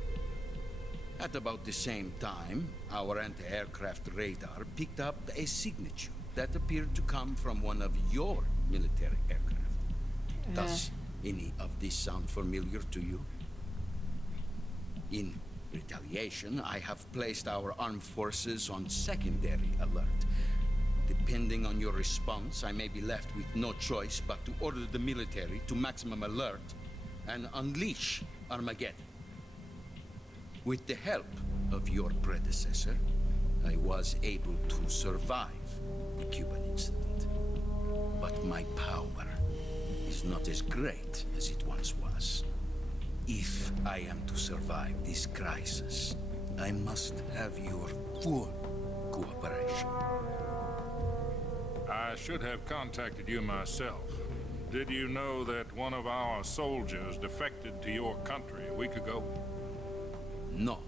At about the same time, our anti-aircraft radar picked up a signature that appeared to come from one of your military aircraft. Does any of this sound familiar to you? In retaliation, I have placed our armed forces on secondary alert. Depending on your response, I may be left with no choice but to order the military to maximum alert and unleash Armageddon. With the help of your predecessor, I was able to survive the Cuban incident. But my power is not as great as it once was. If I am to survive this crisis, I must have your full cooperation. I should have contacted you myself. Did you know that one of our soldiers defected to your country a week ago? No.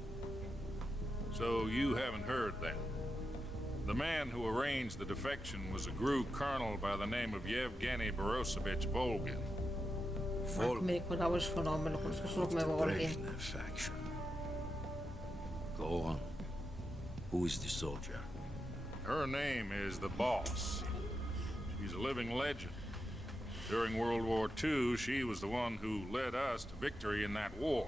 So you haven't heard that. The man who arranged the defection was a GRU colonel by the name of Yevgeny Borosovich Volgin. Mi ricordavo il suo nome, lo conosco solo come Volgin. Faction. Go on. Who is the soldier? Her name is the Boss. She's a living legend. During World War II, she was the one who led us to victory in that war.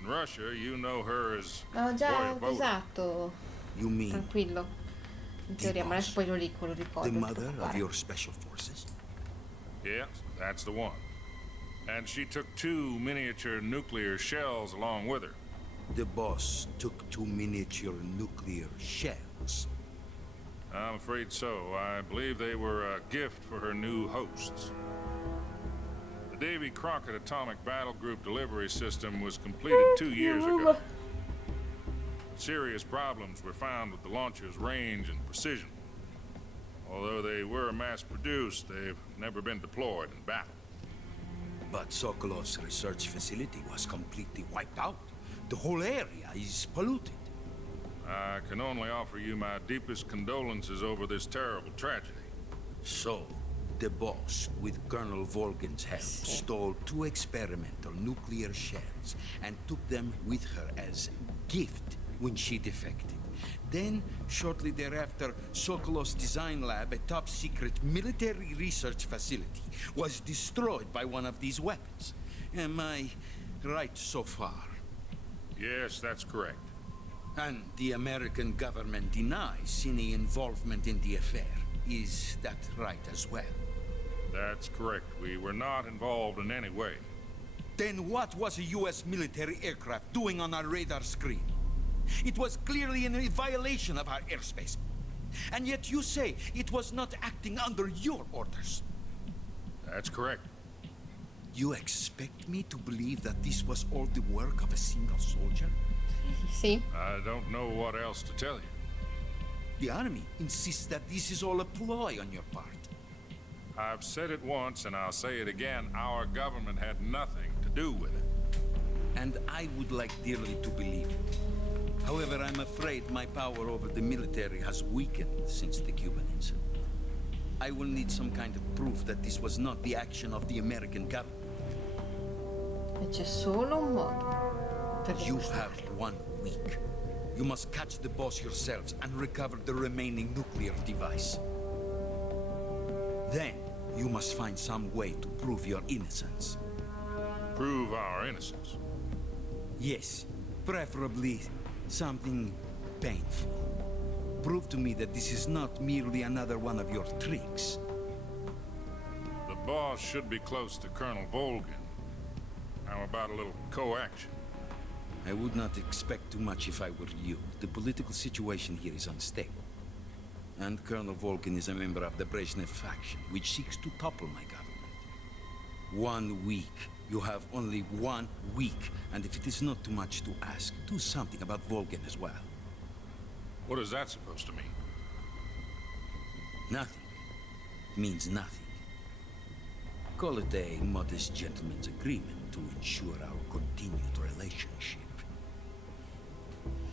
In Russia, you know her as No, già, Voyevoda. esatto. You mean Tranquillo. In teoria, ma adesso poi lo ricordo. the mother of your special forces? Yes, that's the one. And she took 2 miniature nuclear shells along with her. The boss took 2 miniature nuclear shells. I'm afraid so. I believe they were a gift for her new hosts. The Davy Crockett Atomic Battle Group delivery system was completed 2 years ago. Serious problems were found with the launcher's range and precision. Although they were mass-produced, they've never been deployed in battle. But Sokolov's research facility was completely wiped out. The whole area is polluted. I can only offer you my deepest condolences over this terrible tragedy. So, the boss, with Colonel Volgin's help, stole 2 experimental nuclear shells and took them with her as gift when she defected. Then, shortly thereafter, Sokolov's design lab, a top-secret military research facility, was destroyed by one of these weapons. Am I right so far? Yes, that's correct. And the American government denies any involvement in the affair. Is that right as well? That's correct. We were not involved in any way. Then what was a U.S. military aircraft doing on our radar screen? It was clearly in a violation of our airspace. And yet you say it was not acting under your orders. That's correct. You expect me to believe that this was all the work of a single soldier? Sì. I don't know what else to tell you. The army insists that this is all a ploy on your part. I've said it once and I'll say it again. Our government had nothing to do with it. And I would like dearly to believe it. However, I'm afraid my power over the military has weakened since the Cuban incident. I will need some kind of proof that this was not the action of the American government. E c'è solo un modo per You have 1 week. You must catch the boss yourselves and recover the remaining nuclear device. Then, you must find some way to prove your innocence. Prove our innocence? Yes, preferably something painful. Prove to me that this is not merely another one of your tricks. The boss should be close to Colonel Volgin. How about a little co-action? I would not expect too much if I were you. The political situation here is unstable. And Colonel Volgin is a member of the Brezhnev faction, which seeks to topple my government. 1 week. You have only 1 week. And if it is not too much to ask, do something about Volgin as well. What is that supposed to mean? Nothing. It means nothing. call it a modest gentleman's agreement to ensure our continued relationship.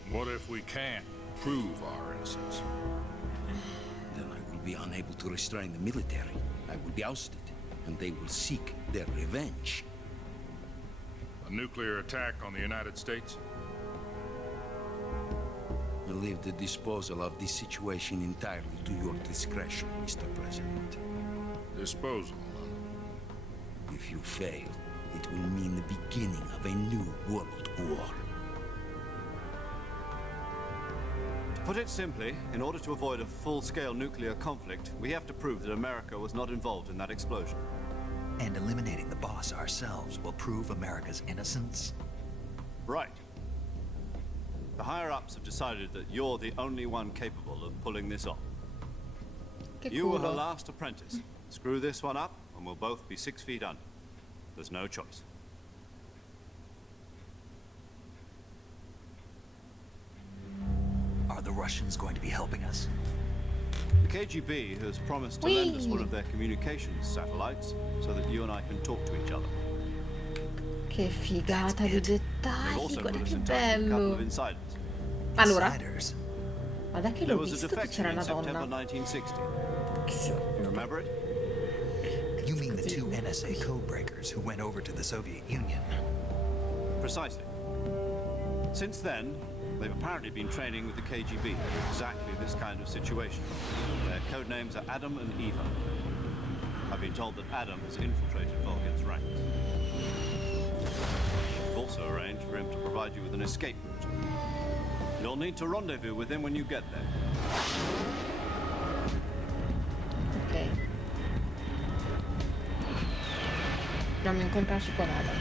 What if we can't prove our innocence? Then I will be unable to restrain the military. I will be ousted, and they will seek their revenge. A nuclear attack on the United States? I leave the disposal of this situation entirely to your discretion, Mr. President. Disposal? If you fail, it will mean the beginning of a new world war. To put it simply, in order to avoid a full-scale nuclear conflict, we have to prove that America was not involved in that explosion. And eliminating the boss ourselves will prove America's innocence? Right. The higher-ups have decided that you're the only one capable of pulling this off. You were the last apprentice. Screw this one up, and we'll both be 6 feet under. There's no choice. Are the Russians going to be helping us? The KGB has promised to lend us one of their communications satellites so that you and I can talk to each other. Che figata di They've dettagli, also guarda put us che in touch with a couple bello. of insiders. Allora, guarda che There l'ho was a visto che defection c'era in una September donna. 1960. You remember it? You mean the 2 NSA codebreakers who went over to the Soviet Union? Precisely. Since then, they've apparently been training with the KGB for exactly this kind of situation. Their code names are Adam and Eva. I've been told that Adam has infiltrated Volgin's ranks. We've also arranged for him to provide you with an escape route. You'll need to rendezvous with him when you get there. Ok. Dobbiamo incontrarci con Adam.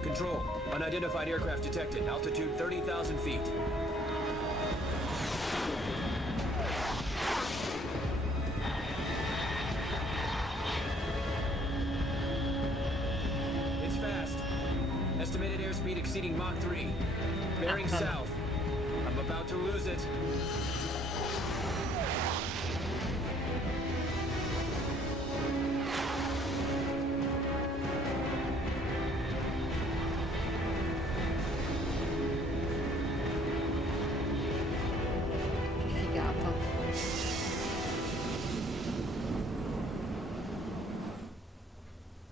Control. Unidentified aircraft detected. Altitude 30,000 feet. It's fast. Estimated airspeed exceeding Mach 3. Bearing south. I'm about to lose it. Che figata.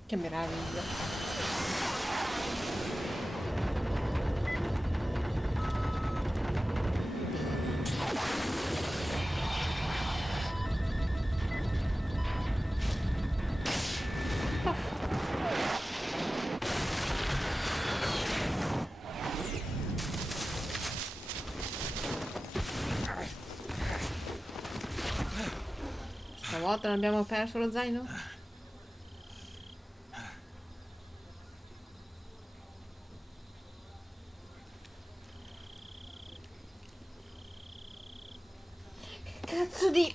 Che meraviglia. Stavolta non abbiamo perso lo zaino? Che cazzo di...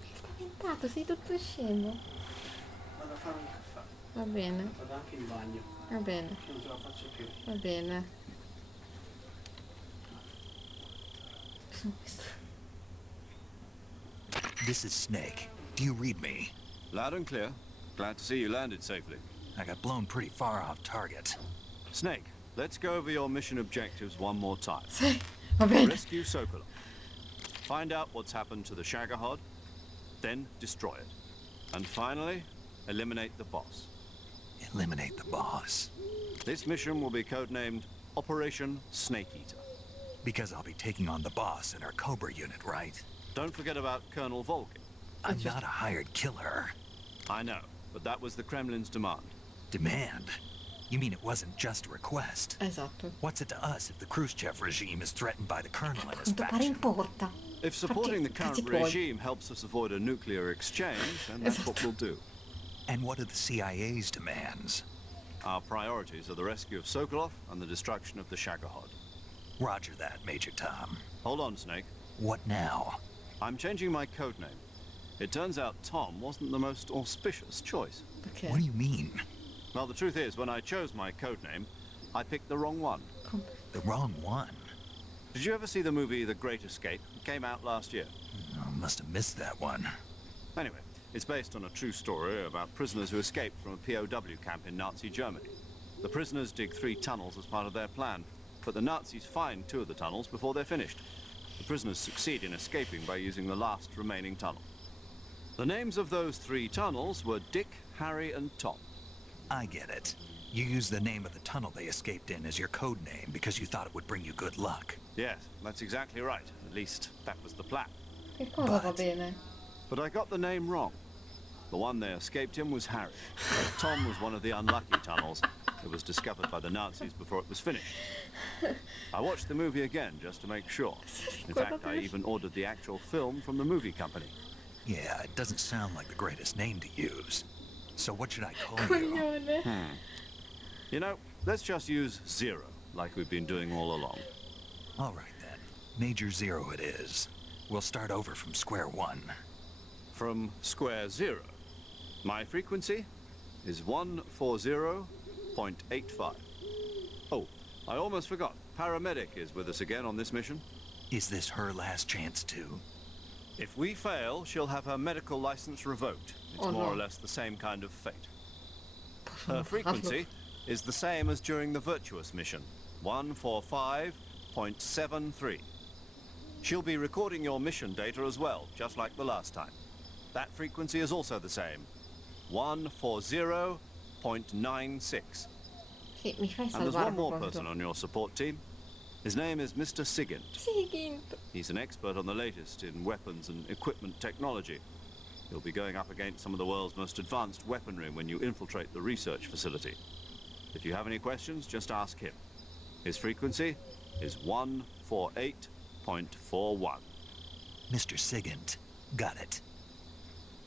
Sei spaventato, sei tutto scemo. Vado a fare un caffè. Va bene. Vado anche in bagno. Va bene. Che non ce la faccio più. Va bene. Sono questo. This is Snake. Do you read me? Loud and clear. Glad to see you landed safely. I got blown pretty far off target. Snake, let's go over your mission objectives one more time. Va bene. Rescue Sokolov. Find out what's happened to the Shagohod, then destroy it. And finally, eliminate the boss. Eliminate the boss. This mission will be codenamed Operation Snake Eater. Because I'll be taking on the boss in our Cobra unit, right? Don't forget about Colonel Volgin. I'm not a hired killer. I know, but that was the Kremlin's demand. Demand? You mean it wasn't just a request? Esatto. What's it to us if the Khrushchev regime is threatened by the colonel and his Quanto pare faction? importa. If supporting the current cazzi tuoi. regime helps us avoid a nuclear exchange, then that's what we'll do. And what are the CIA's demands? Our priorities are the rescue of Sokolov and the destruction of the Shagohod. Roger that, Major Tom. Hold on, Snake. What now? I'm changing my codename. It turns out Tom wasn't the most auspicious choice. Okay. What do you mean? Well, the truth is, when I chose my codename, I picked the wrong one. The wrong one? Did you ever see the movie The Great Escape? It came out last year. I must have missed that one. Anyway, it's based on a true story about prisoners who escaped from a POW camp in Nazi Germany. The prisoners dig 3 tunnels as part of their plan, but the Nazis find 2 of the tunnels before they're finished. The prisoners succeed in escaping by using the last remaining tunnel. The names of those 3 tunnels were Dick, Harry, and Tom. I get it. You used the name of the tunnel they escaped in as your code name because you thought it would bring you good luck. Yes, that's exactly right. At least, that was the plan. Che cosa va bene? But I got the name wrong. The one they escaped in was Harry. Tom was one of the unlucky tunnels. It was discovered by the Nazis before it was finished. I watched the movie again just to make sure. In fact, I even ordered the actual film from the movie company. Yeah, it doesn't sound like the greatest name to use. So what should I call you? You know, let's just use Zero, like we've been doing all along. All right, then. Major Zero it is. We'll start over from square one. From square 0. My frequency is 140.85. Oh, I almost forgot. Paramedic is with us again on this mission. Is this her last chance too? If we fail, she'll have her medical license revoked. It's more or less the same kind of fate. Her frequency is the same as during the Virtuous mission, 145.73. She'll be recording your mission data as well, just like the last time. That frequency is also the same, 140.96. Sì, mi fai And there's salvare one more proprio. person on your support team. His name is Mr. Sigint. Sigint. He's an expert on the latest in weapons and equipment technology. You'll be going up against some of the world's most advanced weaponry when you infiltrate the research facility. If you have any questions, just ask him. His frequency is 148.41. Mr. Sigint. Got it.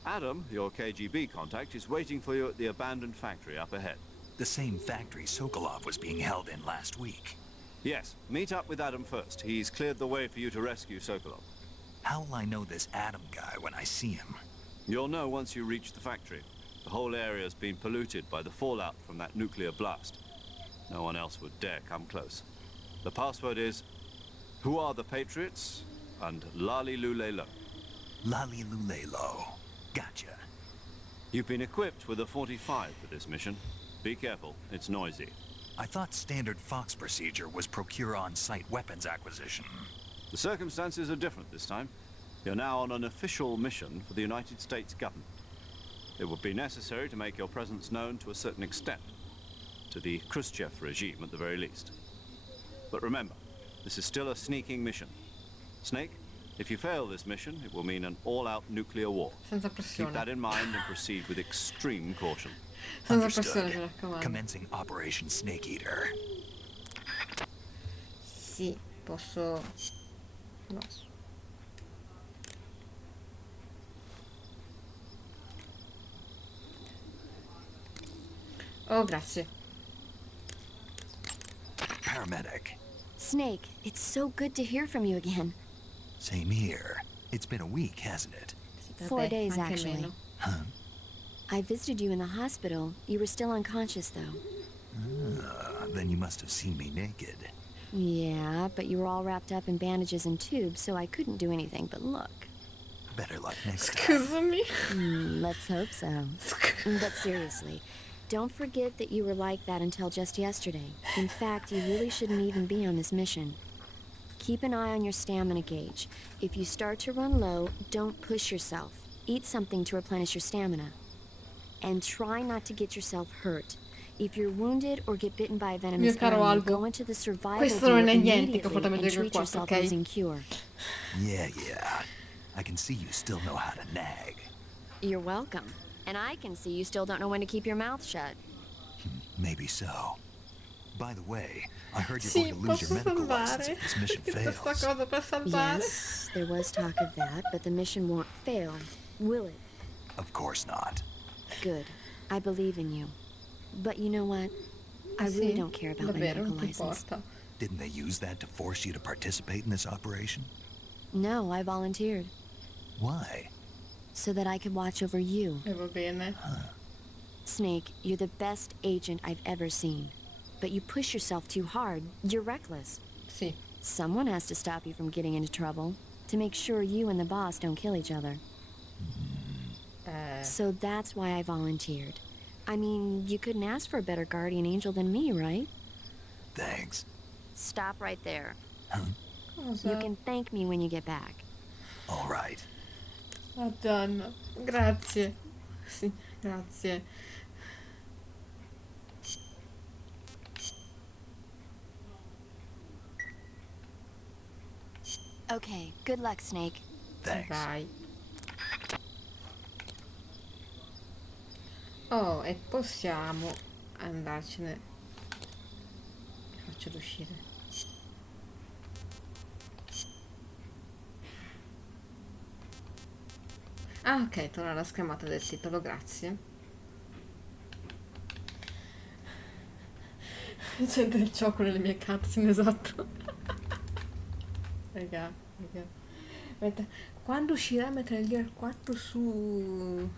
Adam, your KGB contact, is waiting for you at the abandoned factory up ahead. The same factory Sokolov was being held in last week. Yes, meet up with Adam first. He's cleared the way for you to rescue Sokolov. How will I know this Adam guy when I see him? You'll know once you reach the factory. The whole area's been polluted by the fallout from that nuclear blast. No one else would dare come close. The password is, "Who are the Patriots?" and Lali Lulelo. Lali Lulelo. Gotcha. You've been equipped with a 45 for this mission. Be careful, it's noisy. I thought standard Fox procedure was procure on-site weapons acquisition. The circumstances are different this time. You're now on an official mission for the United States government. It would be necessary to make your presence known to a certain extent, to the Khrushchev regime at the very least. But remember, this is still a sneaking mission. Snake, if you fail this mission, it will mean an all-out nuclear war. Senza Keep pressione. that in mind and proceed with extreme caution. Senza pressione, mi raccomando. Commencing Operation Snake Eater. Sì, posso... No. Oh, grazie. Paramedic. Snake, it's so good to hear from you again. Same here. It's been a week, hasn't it? 4 days, anche actually. meno. Huh? I visited you in the hospital. You were still unconscious, though. Then you must have seen me naked. Yeah, but you were all wrapped up in bandages and tubes, so I couldn't do anything but look. Better luck next time. Excuse me. Let's hope so. But seriously, don't forget that you were like that until just yesterday. In fact, you really shouldn't even be on this mission. Keep an eye on your stamina gauge. If you start to run low, don't push yourself. Eat something to replenish your stamina. And try not to get yourself hurt. If you're wounded or get bitten by a venomous Mio caro animal, Albo, go into the survival questo non gear è niente immediately che ho fatto and vedere treat qua, yourself ok? using cure. Yeah. I can see you still know how to nag. You're welcome. And I can see you still don't know when to keep your mouth shut. Maybe so. By the way, I heard you're Sì, going to lose your posso medical license salvare. if this mission Questa fails. cosa per salvare. Yes, there was talk of that, but the mission won't fail, will it? Of course not. Good. I believe in you. But you know what? I really Sì, don't care about my davvero, medical non ti license. importa. Didn't they use that to force you to participate in this operation? No, I volunteered. Why? So that I could watch over you. E va bene. Snake, you're the best agent I've ever seen. but you push yourself too hard, you're reckless. Sì. Someone has to stop you from getting into trouble, to make sure you and the boss don't kill each other. So that's why I volunteered. I mean, you couldn't ask for a better guardian angel than me, right? Thanks. Stop right there. Cosa? You can thank me when you get back. All right. Madonna, grazie. Sì, grazie. Okay, good luck, Snake. Thanks. Vai. Oh, e possiamo andarcene. Faccio uscire. Ah, ok, torna alla schermata del titolo, grazie. C'è del gioco nelle mie cutscene, esatto. Raga. Quando uscirà Metal Gear 4 su